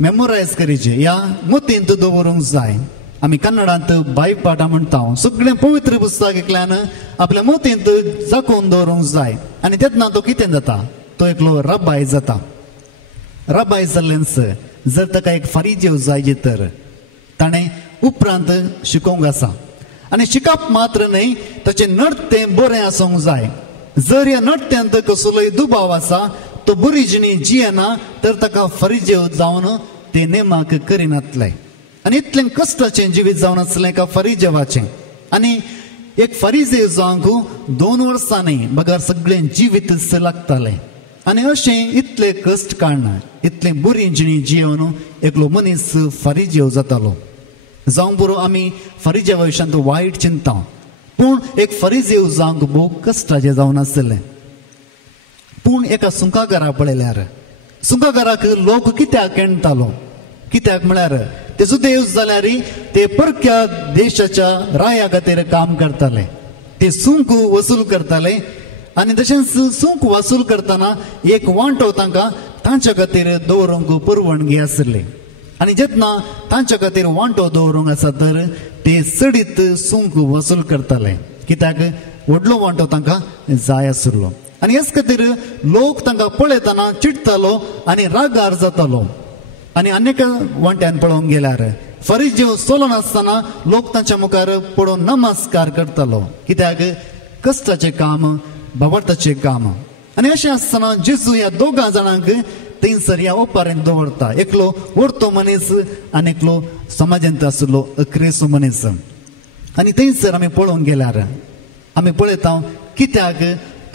मेमोरायज करचें, ह्या मतींत दवरूंक जाय. आमी कन्नडांत बायपाटा म्हणटा. सगळें पवित्र पुस्तक एकल्यान आपल्या मतींत जाकून दवरूंक जाय. आनी तेन्ना तो कितें जाता, तो एकलो रब्बाय जाता. रब्बाय जाल्लेंच जर ताका एक फरिजेव जायचे तर ताणें उपरांत शिकोवंक आसा. आनी शिकप मात्र न्हय, ताचें नडतें बरें आसूंक जाय. जर ह्या नडत्यांत कसलोय दुबाव आसा, तो बरी जिणी जियेना, तर ताका फरिजेव जावन ते नेमाक करिनातले. आनी इतलें कश्टाचें जिवीत जावन आसलें एका फरिजेवाचें. आनी एक फरिजेव जावंक 2 वर्सांनी बगार सगळें जिवीत लागतालें. आनी अशें इतले कश्ट काडना, इतलें बरी जिणी जियोवन एकलो मनीस फरिजेव जातालो. जावं बरो आमी फरिजेवा विशयांत वायट चिंता, पूण एक फरिजेव जावंक भोव कश्टाचें जावन आसलें. पूण एका सुंकागारा पळयल्यार सुंकागाराक लोक कित्याक केणटालो, कित्याक म्हळ्यार ते सुदेव जाल्यार ते परक्या देशाच्या राया खातीर काम करताले. ते सुंक वसूल करताले आनी तशेंच सूंक वसूल करतना एक वांटो तांकां तांच्या खातीर दवरूंक परवानगी आसली आनी जेन्ना तांच्या खातीर वांटो दवरूंक आसा तर ते चडीत सूंक वसूल करताले कित्याक व्हडलो वांटो तांकां जाय आसलो आनी हेच खातीर लोक तांकां पळयतना चिडटालो आनी रागार जातालो आनी अनेक वांट्यान पळोवंक गेल्यार फरिजीव चलो नासतना लोक तांच्या मुखार पळोवन नमस्कार करतालो कित्याक कश्टाचें काम बाबडताचें काम आनी अशें आसतना जेजू ह्या दोगां जाणांक थंयसर ह्या ओपारेंत दवरता एकलो व्हडतो मनीस आनी एकलो समाजांत आसलो क्रेसू मनीस आनी थंयसर आमी पळोवंक गेल्यार आमी पळयता कित्याक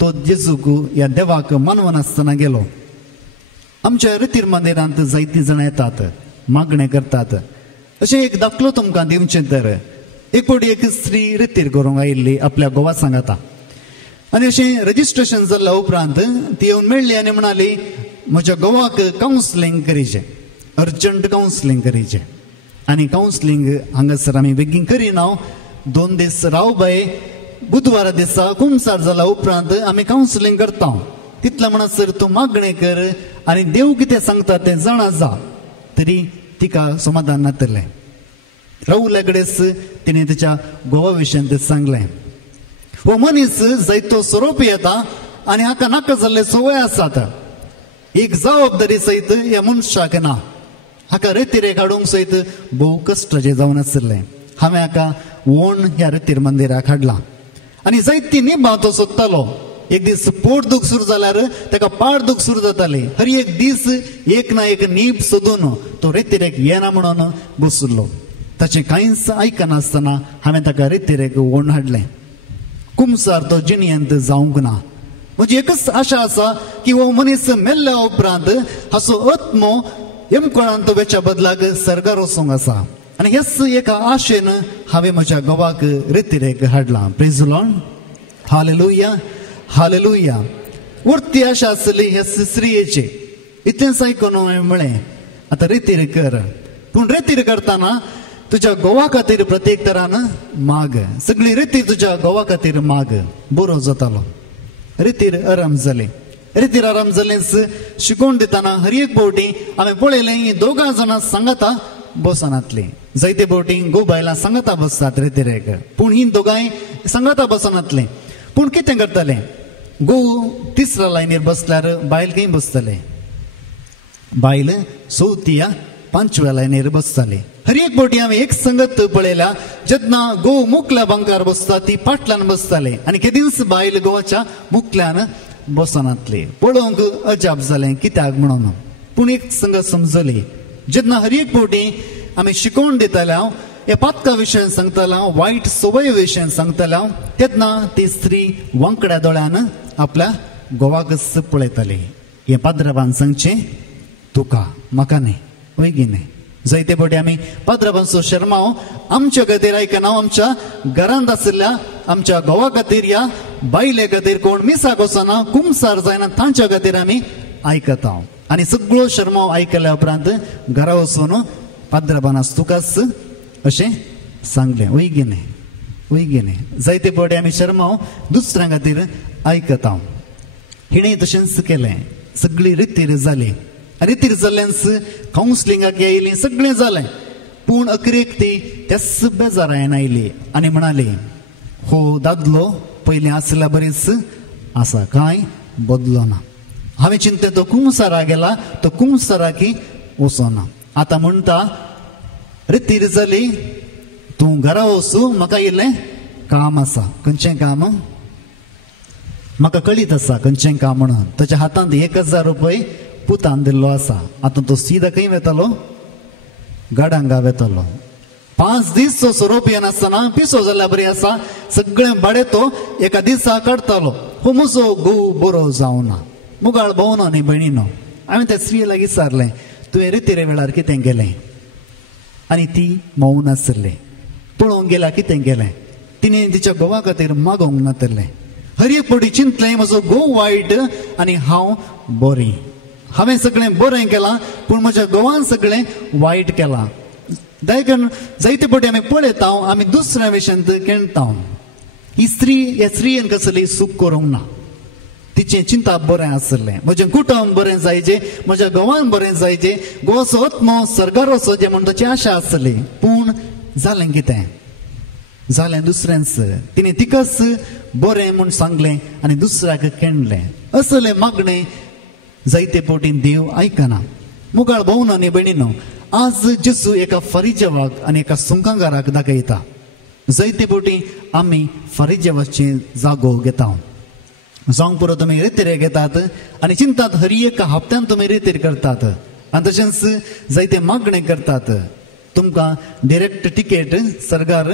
तो जेजूक ह्या देवाक मानवनासतना गेलो आमच्या रितीर मंदिरांत जायतीं जाणां येतात मागणें करतात अशें एक दाखलो तुमकां दिवचें तर एक फावटी एक स्त्री रितीर करूंक आयिल्ली आपल्या घोवा सांगाता आनी अशें रजिस्ट्रेशन जाल्ल्या उपरांत ती येवन मेळ्ळी आनी म्हणाली म्हज्या घोवाक कावन्सिलींग करीचें अर्जंट कावन्सिलींग करीचें आनी कावन्सिलींग हांगासर आमी बेगीन करिना 2 दीस राव बाये बुधवारा दिसा कुमसार जाल्या उपरांत आमी कावन्सिलींग करता तितल्या म्हणसर तूं मागणें कर आनी देव कितें सांगता तें जाणा जा तरी तिका समाधान नातलें रावल्या कडेच तिणें तिच्या घोवा विशयान तें सांगलें हो मनीस जायतो सोरोप येता आनी हाका नाका जाल्ले सवय आसात एक जबाबदारी सयत ह्या मनशाक ना हाका रेतीरेक हाडूंक सयत भोव कश्टाचें जावन आसलें हांवें हाका व्होण ह्या रितीर मंदिराक हाडला आनी जायतीं निबां तो सोदतालो एक दीस पोट दूख सुरू जाल्यार ताका पाड दूख सुरू जाताली हर एक दीस एक ना एक नीब सोदून तो रेतीरेक येना म्हणून बसुल्लो ताचें कांयच आयकनासतना हांवें ताका रेतीरेक व्होण हाडलें कुमसार तो जिणयंत जावंक ना म्हजी एकच आशा आसा की हो मनीस मेल्ल्या उपरांत हाचो आत्मो हेमकोळान तो वेच्या बदलाक सरकार वचूंक आसा आनी हेच एका आशेन हांवें म्हज्या घोवाक रेतीरेक हाडला praise the lord hallelujah hallelujah उरती आशा आसली ह्या स्त्रियेची इतलेंच आयकून हांवें म्हळें आतां रेतीर कर पूण रेतीर करतना तुज्या घोवा खातीर प्रत्येक तरान माग सगळी रेती तुज्या घोवा खातीर माग बरो जातालो रेतीर आराम जाली रेतीर आराम जालेंच शिकोवन दितना हर एक फावटी हांवें पळयलें ही दोगां जाणां सांगाता बसनातलीं जायते फावटी घोव बायलां सांगाता बसतात रेतीरेक पूण ही दोगांय सांगाता बसनातलीं पूण कितें करतले घोव तिसऱ्या लायनीर बसल्यार बायल खंय बसतले बायल 4थ्या 5व्या लायनीर बसताली हर एक फावटी हांवें एक संगत पळयल्या जेन्ना घोव मुखल्या बंकार बसता ती फाटल्यान बसताले आनी केदींच बायल घोवाच्या मुखल्यान बसनातली पळोवंक अजाप जालें कित्याक म्हणून पूण एक संगत समजली जेन्ना हर एक फावटी आमी शिकोवन दिताले हांव हे पातका विशयान सांगताले हांव वायट सवय विशयान सांगताले हांव तेन्ना ती स्त्री वांकड्या दोळ्यान आपल्या घोवाकच पळयताली हे पाद्रबान सांगचें तुका म्हाका न्ही वयगिने जायते फावटी आमी पाद्रबांचो शर्माव आमच्या खातीर आयकना आमच्या घरांत आशिल्ल्या आमच्या घोवा खातीर या बायले खातीर कोण मिसाक वचना कुमसार जायना तांच्या खातीर आमी आयकता आनी सगळो शर्माव आयकल्या उपरांत घरा वचून पाद्रबानास तुकाच अशें सांगलें वयगिने जायते फावटी आमी शर्माव दुसऱ्यां खातीर आयकता हिणें तशेंच केलें सगळी रितीर जाली रितीर जाल्ल्यानच कावन्सिलिंगाक येयलीं सगळें जालें पूण अखेरेक ती त्याच बेजारायन आयली आनी म्हणाली हो दादलो पयलीं आसल्या बरीच आसा कांय बदलो ना हांवें चिंतें तो कुमसारा गेला तो कुमसाराकी वचना आतां म्हणटा रितीर जाली तूं घरा वचूं म्हाका इल्लें काम आसा खंयचें काम म्हाका कळीत आसा खंयचें काम म्हणून ताच्या हातांत 1000 रुपया पुतान दिल्लो आसा आतां तो सीदा खंय वेतालो गाडांगा वेतालो 5 दीस तो सोरोप येनासतना पिसो जाल्यार बरी आसा सगळें भाडें तो एका दिसा काडटालो हो म्हजो घोव बरो जावना मुगाळ भोवना न्ही भयणीनो हांवें त्या स्त्रिये लागीं विचारलें तुवें रितीरे वेळार कितें केलें आनी ती मौन आसली पळोवंक गेल्यार कितें केलें तिणें तिच्या घोवा खातीर मागोवंक नातलें हर एक फावटी चिंतलें म्हजो घोव वायट आनी हांव बरी हांवें सगळें बरें केलां पूण म्हज्या घोवान सगळें वायट केलां देखून जायते फावटी आमी पळयता आमी दुसऱ्या विशयांत केणटा ही स्त्री ह्या स्त्रियेन कसली सूख करूंक ना तिचे चिंता बरें आसलें म्हजें कुटुंब बरें जायचें म्हज्या गांवान बरें जायचें गोवाचो आत्मो सरकार वचचें म्हण ताची आशा आसली पूण जालें कितें जालें दुसऱ्यांच तिणें तिकाच बरें म्हूण सांगलें आनी दुसऱ्याक केणलें असलें मागणें जायते फावटी देव आयकना मुखार भोवनो न्ही भयणीनो आज जेजू एका फरिजेवाक आनी एका सुंकांगाराक दाखयता जायते फावटी आमी फरिजेवाचे जागो घेता जावंक पुरो तुमी रितीर घेतात आनी चिंतात हर एका हप्त्यान तुमी रितीर करतात आनी तशेंच जायते मागणे करतात तुमकां डिरेक्ट टिकेट सरकार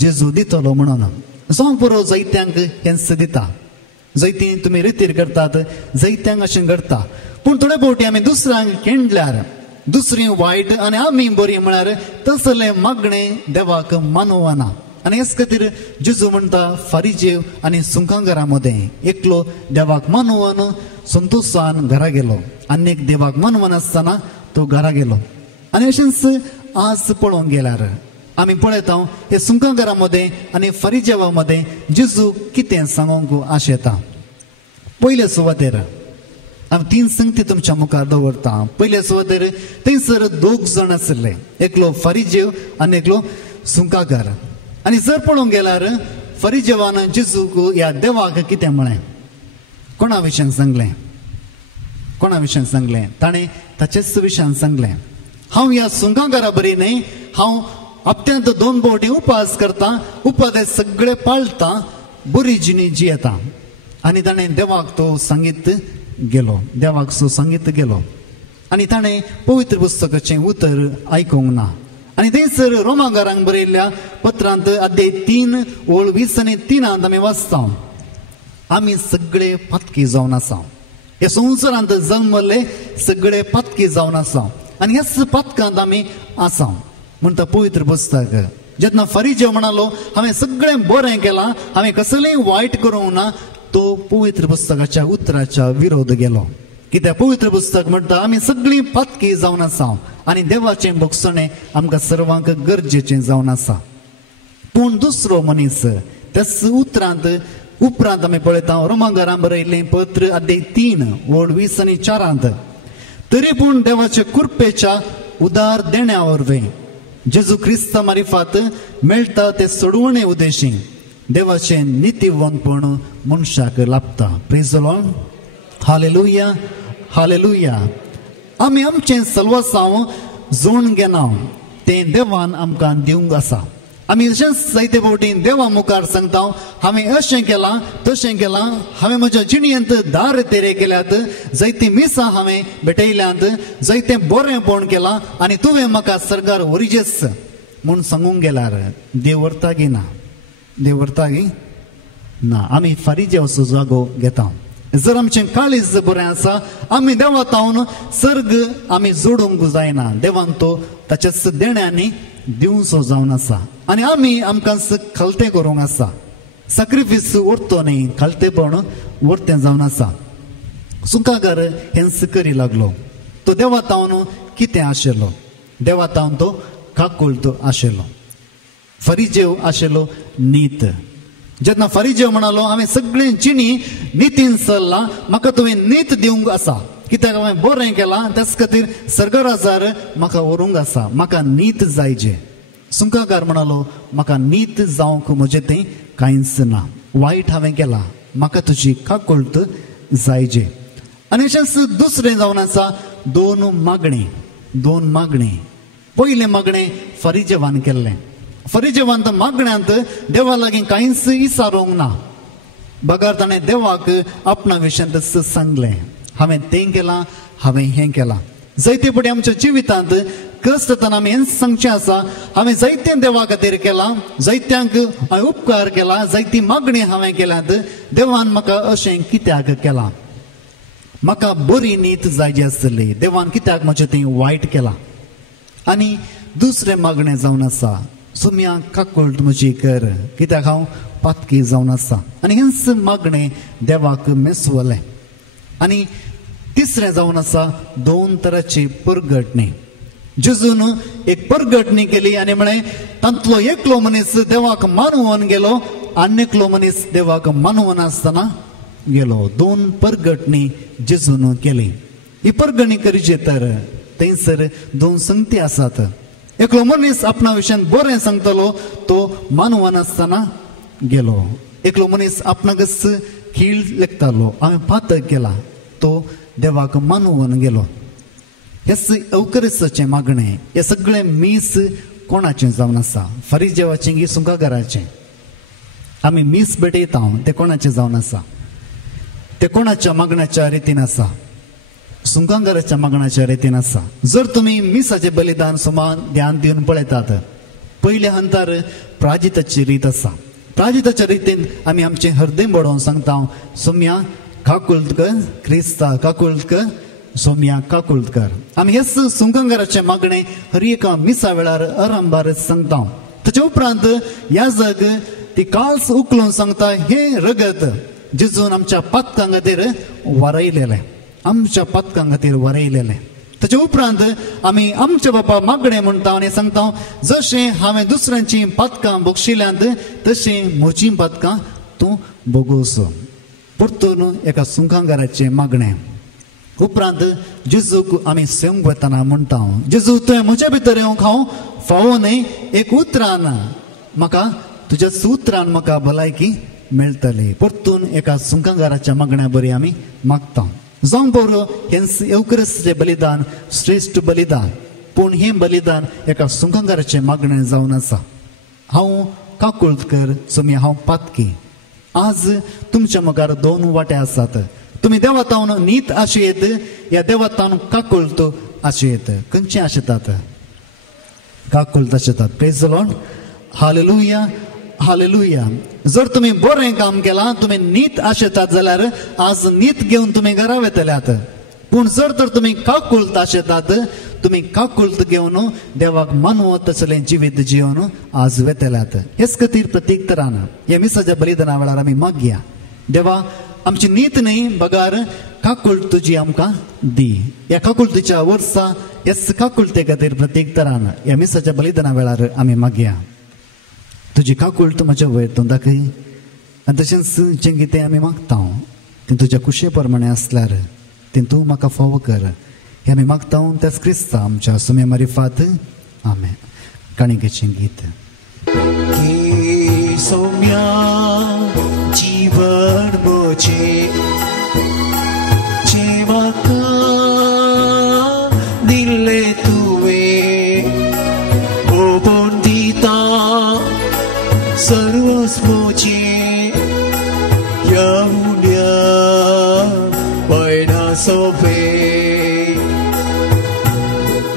जेजू दितलो म्हणून जावंक पुरो जायत्यांक हेंच दिता जायतीं तुमी रितीर करतात जायत्यांक अशें घडता पूण थोडे फावटी आमी दुसऱ्यांक केणल्यार दुसरी वायट आनी आमी बरी म्हळ्यार तसले मागणे देवाक मानवना आनी हेच खातीर जेजू म्हणटा फारिजेव आनी सुंकांगारा मदें एकलो देवाक मानवन संतोशान घरा गेलो आनी एक देवाक मानवन आसतना तो घरा गेलो आनी अशेंच आज पळोवंक गेल्यार आमी पळयता हे सुंकांगारा मदें आनी फारिजेवा मदें जेजू कितें सांगूंक आशेता पयले सुवातेर हांव 3 संगती तुमच्या मुखार दवरता पयले सुवातेर थंयसर 2 जाण आसले एकलो फारिजेव आनी एकलो सुंकागार आनी जर पळोवंक गेल्यार फरिजेवान जेजूक ह्या देवाक कितें म्हळें कोणा विशयान सांगलें ताणें ताचेच विशयान सांगलें हांव ह्या सुंकागारा बरी न्ही हांव हप्त्यांत 2 फावटी उपास करता उपास सगळे पाळटा बरी जिणी जियेता आनी ताणें देवाक तो सांगीत गेलो आनी ताणें पवित्र पुस्तकाचें उतर आयकूंक ना आनी थंयसर रोमाकारांक बरयल्ल्या पत्रांत अध्याय 3 ओळ 20 आनी 3 आमी वाचता आमी सगळे पातकी जावन आसा हे संवसारांत जल्मले सगळे पातकी जावन आसा आनी ह्याच पातकांत आमी आसा म्हणटा पवित्र पुस्तक जेन्ना फरिजेव म्हणालो हांवें सगळें बरें केलां हांवें कसलेंय वायट करूंक ना तो पवित्र पुस्तकाच्या उतराच्या विरोध गेलो कित्याक पवित्र पुस्तक म्हणटा आमी सगळीं पातकी जावन आसा आनी देवाचें भोगसणें आमकां सर्वांक गरजेचें जावन आसा पूण दुसरो मनीस त्याच उपरांत आमी पळयता रोमाकारांक बरयल्लें पत्र अध्याय 3 ओळ 20 आनी 4 तरी पूण देवाचे कृपेच्या उदार देण्या वरवीं जेजू क्रिस्ता मार्फत मेळटा ते सोडवणे उद्देशी देवाचें नितीवंतपण मनशाक लाभता praise the lord hallelujah hallelujah आमी आमचें सर्वस्व जोडून घेना तें देवान आमकां दिवंक आसा आमी अशेंच जायते फावटी देवा मुखार सांगता हांवें अशें केलां तशें केलां हांवें म्हज्या जिणयेंत दार तेरे केल्यात जायतीं मिसां हांवें भेटयल्यांत जायतें बरेंपण केलां आनी तुवें म्हाका सरकार व्हरचेच म्हूण सांगूंक गेल्यार देव व्हरता गी ना आमी फारिजेवाचो जागो घेता जर आमचें काळीज बरें आसा आमी देवा तावन सर्ग आमी जोडूंक जायना देवान तो ताच्याच देण्यांनी दिवचो जावन आसा आनी आमी आमकां खालतें करूंक आसा सॅक्रिफीस व्हरतो न्ही खालतेपण व्हरतें जावन आसा सुंकागार हेंच करी लागलो तो देवा तावन कितें आशिल्लो देवा तावन तो काकुळट आशिल्लो फरिजेव आशिल्लो नीत जेन्ना फरिजेव म्हणालो हांवें सगळें जिणी नितीन चल्लां म्हाका तुवें नीत दिवंक आसा कित्याक हांवें बरें केलां त्याच खातीर सरकाराजार म्हाका व्हरूंक आसा म्हाका नीत जायचें सुंकागार म्हणालो म्हाका नीत जावंक म्हजें तें कांयच ना वायट हांवें केलां म्हाका तुजी काकुळट जायचें आनी अशेंच दुसरें जावन आसा 2 मागणी पयलें मागणें फरिजेवान केल्लें फरिजेवान मागण्यांत देवा लागीं कांयच इसारूंक ना बगार ताणें देवाक आपणा विशयांत सांगलें हांवें तें केलां हांवें हें केलां जायते फावटी आमच्या जिवितांत कश्ट येतना आमी हेंच सांगचें आसा हांवें जायतें देवा खातीर केलां जायत्यांक हांवें उपकार केला जायती मागणी हांवें केल्यात देवान म्हाका अशें कित्याक केलां म्हाका बरी नीत जायची आसतली देवान कित्याक म्हजें तें वायट केलां आनी दुसरें मागणें जावन आसा सुम्या काकुळट म्हजी कर कित्याक हांव पातकी जावन आसा आनी हेंच मागणें देवाक मेसवलें आनी तिसरें जावन आसा 2 तरांची परगटणी जेजून एक परगटणी केली आनी म्हळें तांतलो एकलो मनीस देवाक मानवून गेलो आनी एकलो मनीस देवाक मानवून आसतना गेलो. 2 परगटणी जेजून केली. ही परगणी करचे तर थंयसर 2 संगती आसात. एकलो मनीस आपणा विशयान बरें सांगतलो तो मानवान आसतना गेलो. एकलो मनीस आपणाकच खीळ लेखतालो हांवें पातक केला तो देवाक मानून गेलो. हेच अवकरिसाचें मागणें हे सगळें मीस कोणाचें जावन आसा? फरिजेवाचें की सुंकाकाराचें? आमी मीस भेटयता ते कोणाचें जावन आसा? ते कोणाच्या मागण्याच्या रितीन आसा? सुंकाकाराच्या मागण्याच्या रितीन आसा. जर तुमी मिसाचें बलिदान सुमार ध्यान दिवन पळयतात पयल्या हंतार प्राजिताची रीत आसा. प्राजिताच्या रितीन आमी आमचें हृदय बडोवन सांगता सोम्या काकुळकर क्रिस्ता काकुळकर सोम्या काकुळकर. आमी हेच सुंकाकाराचें मागणें हर एका मिसा वेळार अरांबार सांगता. ताचे उपरांत ह्या जग ती काळस उखलून सांगता हे रगत जेजून आमच्या पातकां खातीर वारयलेलें आमच्या पातकां खातीर वारयलेलें. ताचे उपरांत आमी आमच्या बापा मागणें म्हणटा आनी सांगता जशें हांवें दुसऱ्यांची पातकां भोगशिल्यांत तशें म्हजीं पातकां तूं भोगूस. परतून एका सुंकाकाराचें मागणें. उपरांत जेजूक आमी सेवंक वतना म्हणटा जेजू तुवें म्हज्या भितर येवंक हांव फावो न्हय. एक उतरान म्हाका तुज्या सुत्रान म्हाका भलायकी मेळटली. परतून एका सुंकाकाराच्या मागण्या बरी आमी मागता. जावंक पवरो हें एवकरिस्ताचें बलिदान श्रेश्ठ बलिदान पूण हें बलिदान एका सुंकाकाराचें मागणें जावन आसा. हांव काकुळकर सोम्या हांव पातकी. आज तुमच्या मुखार 2 वाटे आसात. तुमी देवातावन नीत आशेत या देवातावन काकुळत आशेत. खंयचें आशेतात? काकुळत आशेतात. Praise the lord. Hallelujah hallelujah. जर तुम्ही बरें काम केलां तुमी नीत आशेतात जाल्यार आज नीत घेवन तुमी घरा वेतल्यात. पूण जर तर तुमी काकुळत आशेतात तुमी काकुळत घेवन देवाक मानवत तसलें जिवीत जिवन आज वेतल्यात. हेच खातीर प्रत्येक तरान ह्या मिसाच्या बलिदाना वेळार आमी मागया देवा आमची नीत न्हय बगार काकुळत तुजी आमकां दी. ह्या काकुळतीच्या वर्सा हेच काकुळते खातीर प्रत्येक तरान ह्या मिसाच्या बलिदाना वेळार आमी मागया तुजी काकुळत म्हज्या वयर दाखय. आनी तशेंच जें कितें आमी मागता तें तुज्या कुशे प्रमाणे आसल्यार तें तूं म्हाका फावो कर. हें आमी मागता त्याच क्रिस्ता आमच्या सोम्या मारिफात. आमेन. काणिकेचें गीत. सोम्या जीवन म्हजें जें म्हाका दिल्लें तुवें ओबोन दिता सर्वच म्हजें येवुल्या पैना सोबे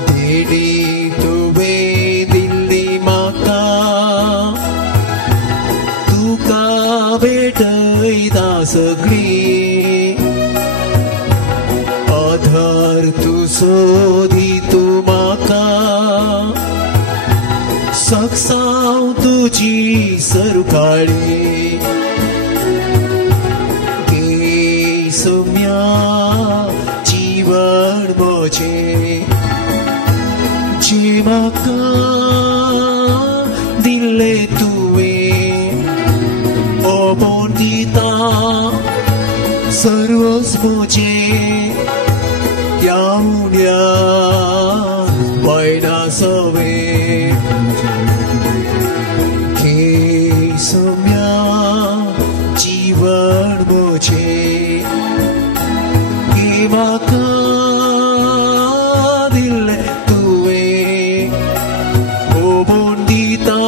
देणी तुवें दिल्ली म्हाका तुका भेटयता सगळी आधार तूं सोदी तूं म्हाका सक्साव तुजी सरकाळी गे सोम्या जीवन म्हजें जें म्हाका दिल्लें तुवें ओबोन दिता सर्वच म्हजें येवुल्या पैना सोबे सोम्या जीवन म्हजें गे म्हाका दिल्लें तुवें ओबोन दिता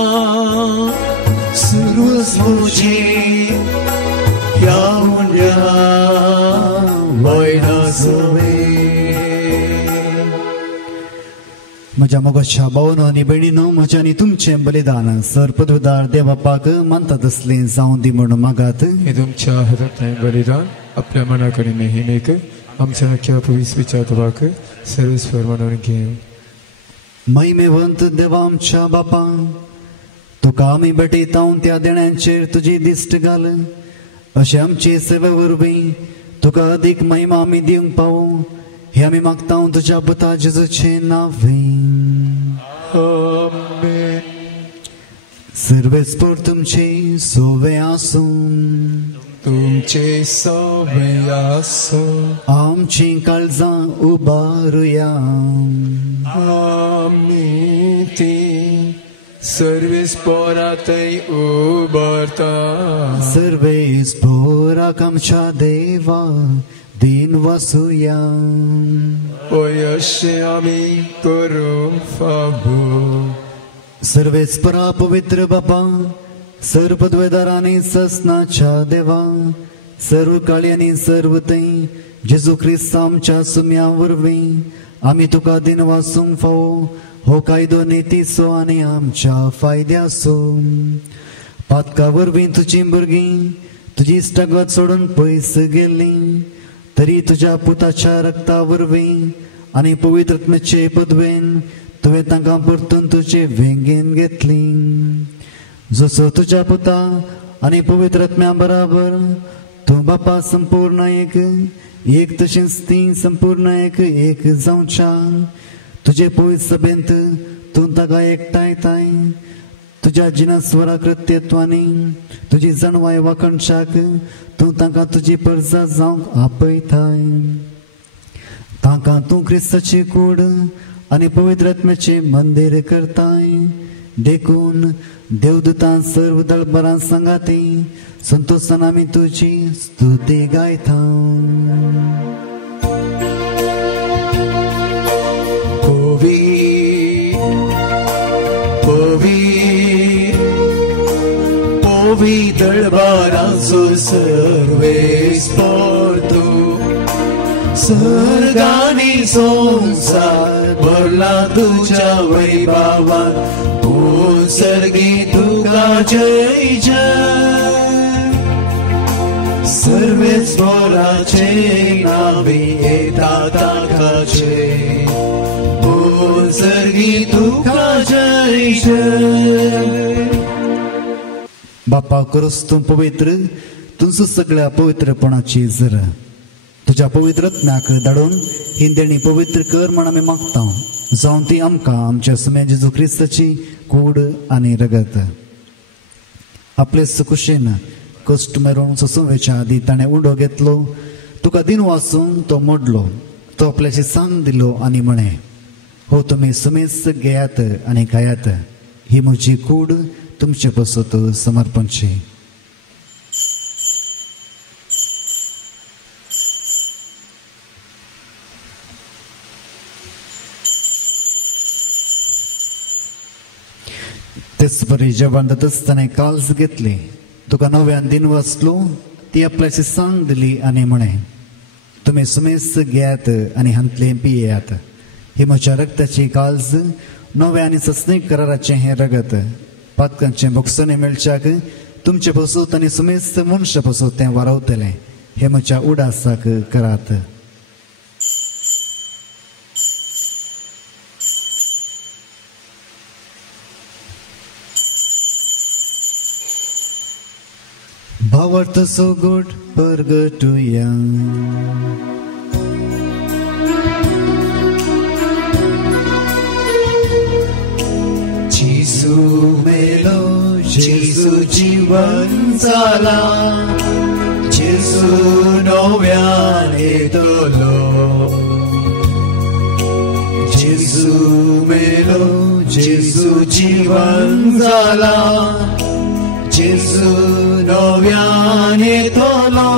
सर्वच म्हजें येवुल्या पैना सोबे. म्हज्या मोगाच्या भावांनो आनी भयणीनो म्हजें आनी तुमचें बलिदान सर्पदूदार देवापाक मानता तसलें जावं दी म्हणून मागात. हे तुमच्या हातांतलें बलिदान आपल्या मना कडेन नेहमीक आमच्या अख्ख्या पवित्र विचारवाक सर्वेस्वर म्हणून घे. महिमेवंत देवा आमच्या बापा तुका आमी भेटयता त्या देण्यांचेर तुजी दिश्ट घाल. अशें आमची सेवे वरवीं तुका अदीक महिमा आमी दिवंक पावो हे आमी मागता तुज्या पुता जेजूचें नांवें. सर्वेस्पर तुमची सोवे आसूं. तुमचे सवय आसो. आमची काळजां उबारुया. आमी ती सर्वेस पोरातय उबारता. सर्वेस पोराक आमच्या देवा दिन वासुया. अशें आमी करूं फावो. सर्वेस परा पवित्र बापा, सर्व पदवेदारांनी ससनाच्या देवा, सर्व काळी आनी सर्व थंय जेजू ख्रिस्त आमच्या सुम्या वरवीं आमी तुका दिन वासूंक फावो. हो कायदो नेतीचो आनी आमच्या फायद्याचो. पातका वरवीं तुजीं भुरगीं तुजी इश्टागत सोडून पयस गेल्लीं, तरी तुज्या पुताच्या रक्ता वरवीं आनी पवित्रत्मेचे पदवेन तुवें तांकां परतून तुजे वेंगेन घेतली. जसो तुज्या पुता आनी पवित्रत्म्या बराबर तूं बापा संपूर्ण एक तशेंच ती संपूर्ण एक जावच्या. तुजे पवित्र सभेंत तूं ताका एकठांयताय. तुज्या जिनस्वरा कृत्यत्वांनी तुजी जणवाय वाकणशाक तूं तांकां तुजी परजा जावंक आपयताय. तांकां तूं क्रिस्ताची कूड आनी पवित्रत्म्याचे मंदिर करताय. देखून देवदूतां सर्व दळबरां सांगाती संतोषान आमी तुजी स्तुती गायता. दळबारांचो सर्वेस पोरतो. सर्गानी संसार भरला तुझ्या वैभवान. ओ सर्गी तुका जय जय. सर्वेस पोराचे नावे येता ताकाचे. ओ सर्गी तुका जय जय. बापा करूस तूं पवित्र, तुमचो सगळ्या पवित्रपणाची जर तुज्या पवित्रत्म्याक धाडून ही देणी पवित्र कर म्हण आमी मागता. जावं ती आमकां आमच्या सुम्या जेजू क्रिस्ताची कूड आनी रगत. आपले सुकुशेन कश्ट मेळोवन सोंसुवेच्या आदी ताणें उडो घेतलो. तुका दिन वाचून तो मोडलो. तो आपल्याची सांग दिलो आनी म्हणे, हो तुमी सुमेस घेयात आनी खायात. ही म्हजी कूड तुमचे पसत समर्पणची. तेच बरी जेवण जाता आसतना काल्स घेतली. तुका नव्यान दिन वाचलो. ती आपल्याची सांग दिली आनी म्हणे, तुमी सुमेस घेयात आनी हांतले पियेयात. ही म्हज्या रक्ताची काल्स, नव्या आनी सस्नीक कराराचें हें रगत. पातकांचे भोगसणे मेळच्याक तुमचे पसत आनी सुमेस्त मनशां पसत तें वारवतलें. हे म्हज्या उडासाक करात. भावार्थ सोगोट परगटुया. जेजू मेलो, जेजू जीवन जाला. जेजू नव्यान येतलो. जेजू मेलो, जेजू जीवन जाला. जेजू नव्यान येतलो.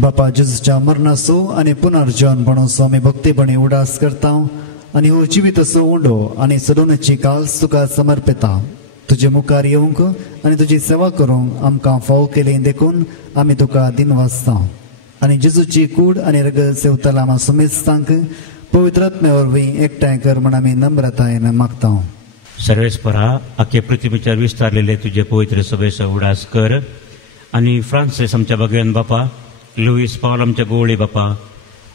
बापा जेजूच्या मरणाचो आनी पुनर्जीवनपणाचो आमी भक्तीपणी उडास करता. आनी हो जिवीत असो उंडो आनी सदोनाची काल्स तुका समर्पिता. तुजे मुखार येवंक आनी तुजी सेवा करूंक आमकां फाव केली देखून आमी तुका दिन वाचता. आनी जेजूची कूड आनी रगत सेवतला आमा सुमेस्तांक पवित्रत्म्या वरवीं एकठांय कर म्हण आमी नम्रतायेन मागता. सर्वेस्परा आख्खे पृथ्वीचेर विस्तारलेले तुजे पवित्र सभेचो उडास कर. आनी फ्रांसीस आमच्या भगवान बापा, लुईस पावल आमच्या गोवळी बापा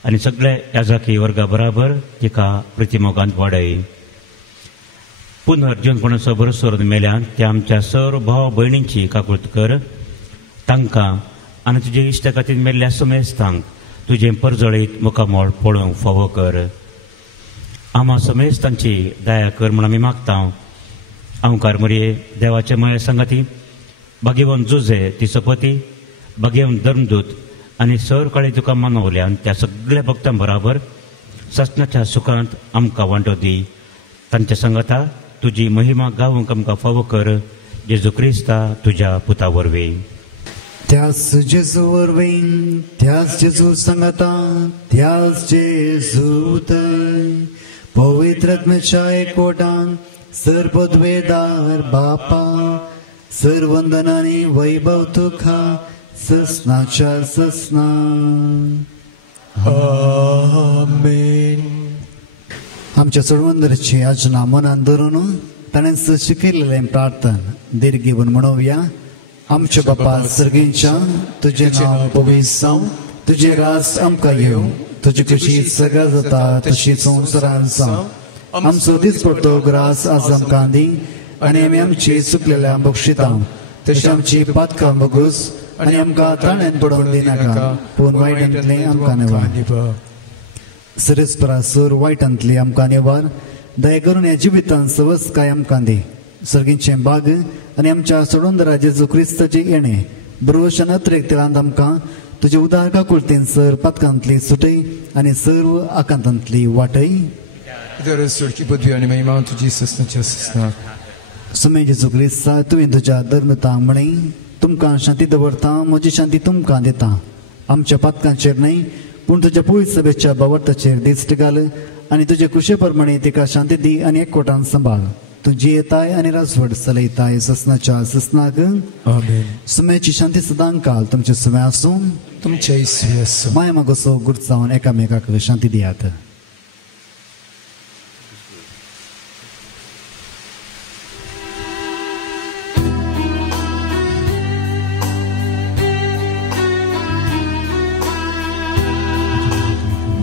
आनी सगळे याजाकी वर्गा बराबर तिका प्रतिमोगांत वाडय. पुनर्जीवनपणाचो भरोसो मेल्यान त्या आमच्या सर्व भाव भयणींची काकूळट कर. तांकां आनी तुजे इश्टा खातीर मेल्ल्या समेस्तांक तुजें परजळीत मुखामोळ पळोवंक फावो कर. आमा समेस्तांची दया कर म्हण आमी मागता. हांवकार मरये देवाचे माया सांगाती भाग्यवान जुजे तिचो पती, भाग्यवान धर्मदूत आनी सर काळी तुका मनवल्यान त्या सगळ्या भक्तां बरोबर ससनाच्या सुखांत आमकां वांटो दी. तांच्या संगता तुजी महिमा गावूंक आमकां फावो कर. जेजू क्रिस्ता तुज्या पुता वरवीं. त्याच जेजू वरवीं, त्याच जेजू संगता, त्याच जेजू थंय पवित्र आत्म्याच्या एकवटान सर्वोद्वेदार बापा सर वंदनांनी वैभव तुका ससनाच्या ससना. आमेन. आमच्या चडवंदराची याचना मनान धरून ताणें शिकयलेलें प्रार्थन दीर्घ घेवन म्हणोवया. आमच्या बापा सर्गींच्या तुजें नांव पवित्र जावं, तुजें राज आमकां येवं, तुजी खुशी सगळ्या जाता तशी संवसारांत जावं. आमचो दिसपडटो ग्रास आज आमकां दी आनी आमी आमची चुकलेल्या बक्षिता तशी आमची पातकां बगूस आनी आमकां ताणेन पडोवन दिनाका, पूण वायटांतले आमकां निवार. सरस्परा सूर वायटांतली आमकां निवार. दया करून ह्या जिवितांत सवस काय आमकां दी. सर्गींचें बाग आनी आमच्या सोडूंदरा जेजू क्रिस्ताची येणे बरोवशान अतिरिक्तांत आमकां तुजे उदार काकुळतेन सर पातकांतली सुटय आनी सर्व आकांतांतली वाटय. सोडकी पदवी आनी महिमा तुजी ससनाच्या ससना. सुमे जेजू क्रिस्ता तुवें तुज्या धर्मतांक म्हणय तुमकां शांती दवरता, म्हजी शांती तुमकां दिता. आमच्या पातकांचेर न्हय पूण तुज्या पवित्र सभेच्या बावरताचेर दिश्ट घाल आनी तुजे कुशे प्रमाणे तिका शांती दी आनी एकवटान सांबाळ. तुजी येताय आनी राजवट चलयताय ससनाच्या ससनाक. आमेन. सुम्याची शांती सदां काल तुमचे सुमे आसूं. तुमच्या इसवी आसूं. माय मागोसो गुरचावन एकामेकाक शांती दियात.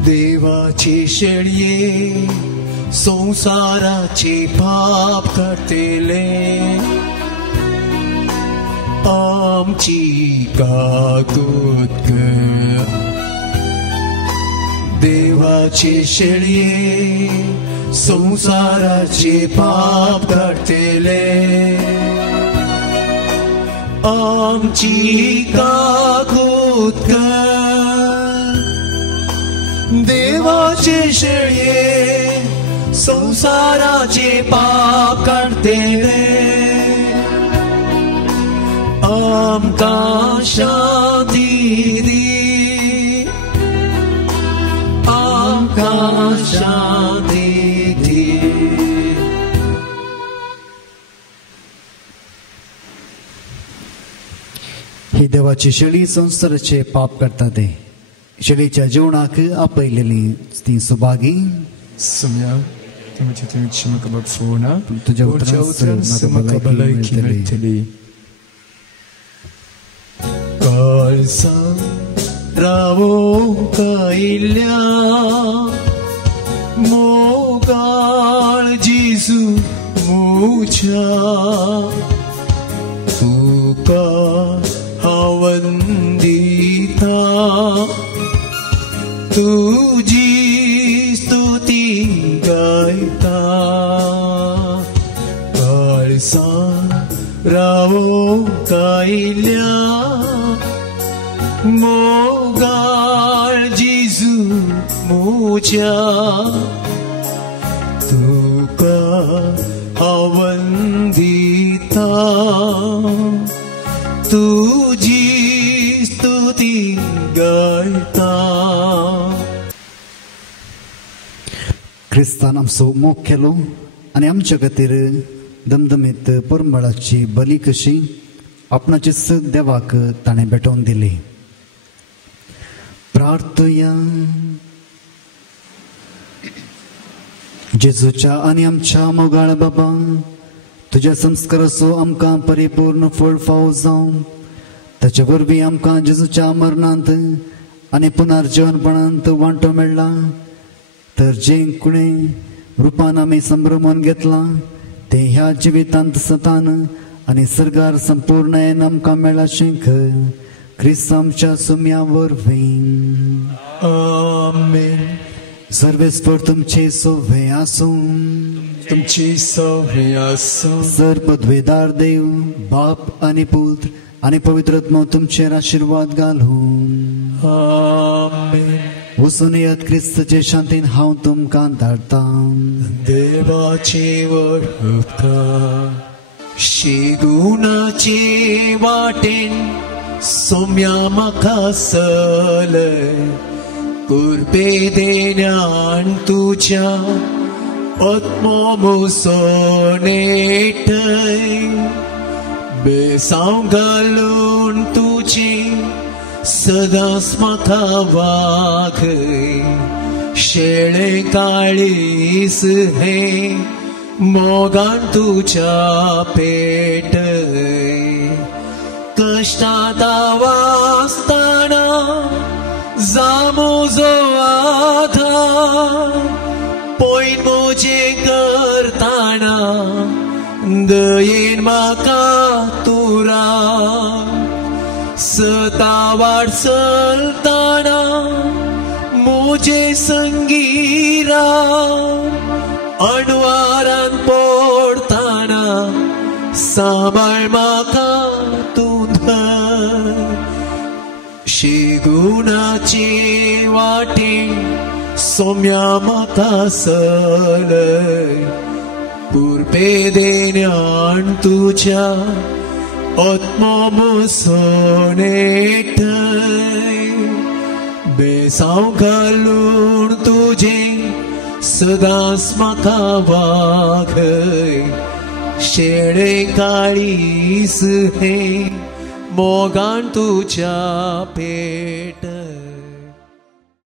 देवाचे शेळये संसाराचे पाप काढतेले आमची काकूत कर. देवाचे शेळये संसाराचे पाप काढतेले आमची काकूत कर. देवाचे शेळये संसाराचे पाप काढतेले आमकां शांती दी, आमकां शांती दी. ही देवाची शेळी संसाराचे पाप करता ते शेळीच्या जेवणाक आपयलेली ती सुभागी. सुम्या तुमची तुमची म्हाका बक्षोना तुज्या उतरांत म्हाका भलायकी मेळटली. काळजां रावोंक आयिल्ल्या मोगाळ जेजू म्हज्या तुका हांव वंदिता. तुजी स्तुती गायता. काळजां रावोंक आयिल्ल्या मोगाळ जेजू म्हज्या तुका हांव वंदिता. तुजी स्तुती गायता. क्रिस्तान आमचो मोग केलो आनी आमच्या खातीर दमदमीत परंबळाची बली कशी आपणाची सत देवाक ताणें भेटोवन दिली. प्रार्थया. जेजूच्या आनी आमच्या मोगाळ बाबा तुज्या संस्काराचो आमकां परिपूर्ण फळ फावो जावं. ताचे वरवीं आमकां जेजूच्या मरणांत आनी पुनर्जीवनपणांत वांटो मेळ्ळा. तर जें कुणें रुपान आमी संभ्रमोन घेतलां तें ह्या जिवितांत सतान आनी सर्गार संपूर्ण आमकां मेळाचें कर. क्रिस्त आमच्या सुम्या वरवीं. आमेन. सर्वेस्पर तुमचे सोवे आसूं. तुमची सवय आसा सर्पद्वेदार देव बाप आणि पुत्र आणि पवित्रत्मा तुमचेर आशीर्वाद घालून आमेन. वचून येत क्रिस्तचे शांतीन हांव तुमकां धाडटा. देवाची वरपकार शिगुणाचे वाटेन सोम्या म्हाका चलय कुर्बे देण्यान तुज्या आत्मो मोसोन येतय बेसांव घालून तुजी सदांच म्हाका वागय शेळे काळीस हे मोगान तुज्या पेटय कश्टांत वासताना जामोजो आधार पॉयन मोजे करताना दयेन म्हाका तुरा सतावार चलताना मोजे संगीरा अणवारान पडताना सांबाळ म्हाका तूं धर शिगुणाचे वाटेन सोम्या म्हाका चलय कुर्बे देण्यान तुज्या आत्मो मोसोन येतय बेसांव घालून तुजें सदांच म्हाका वागय शेळे काळीस हे मोगान तुज्या पेटय.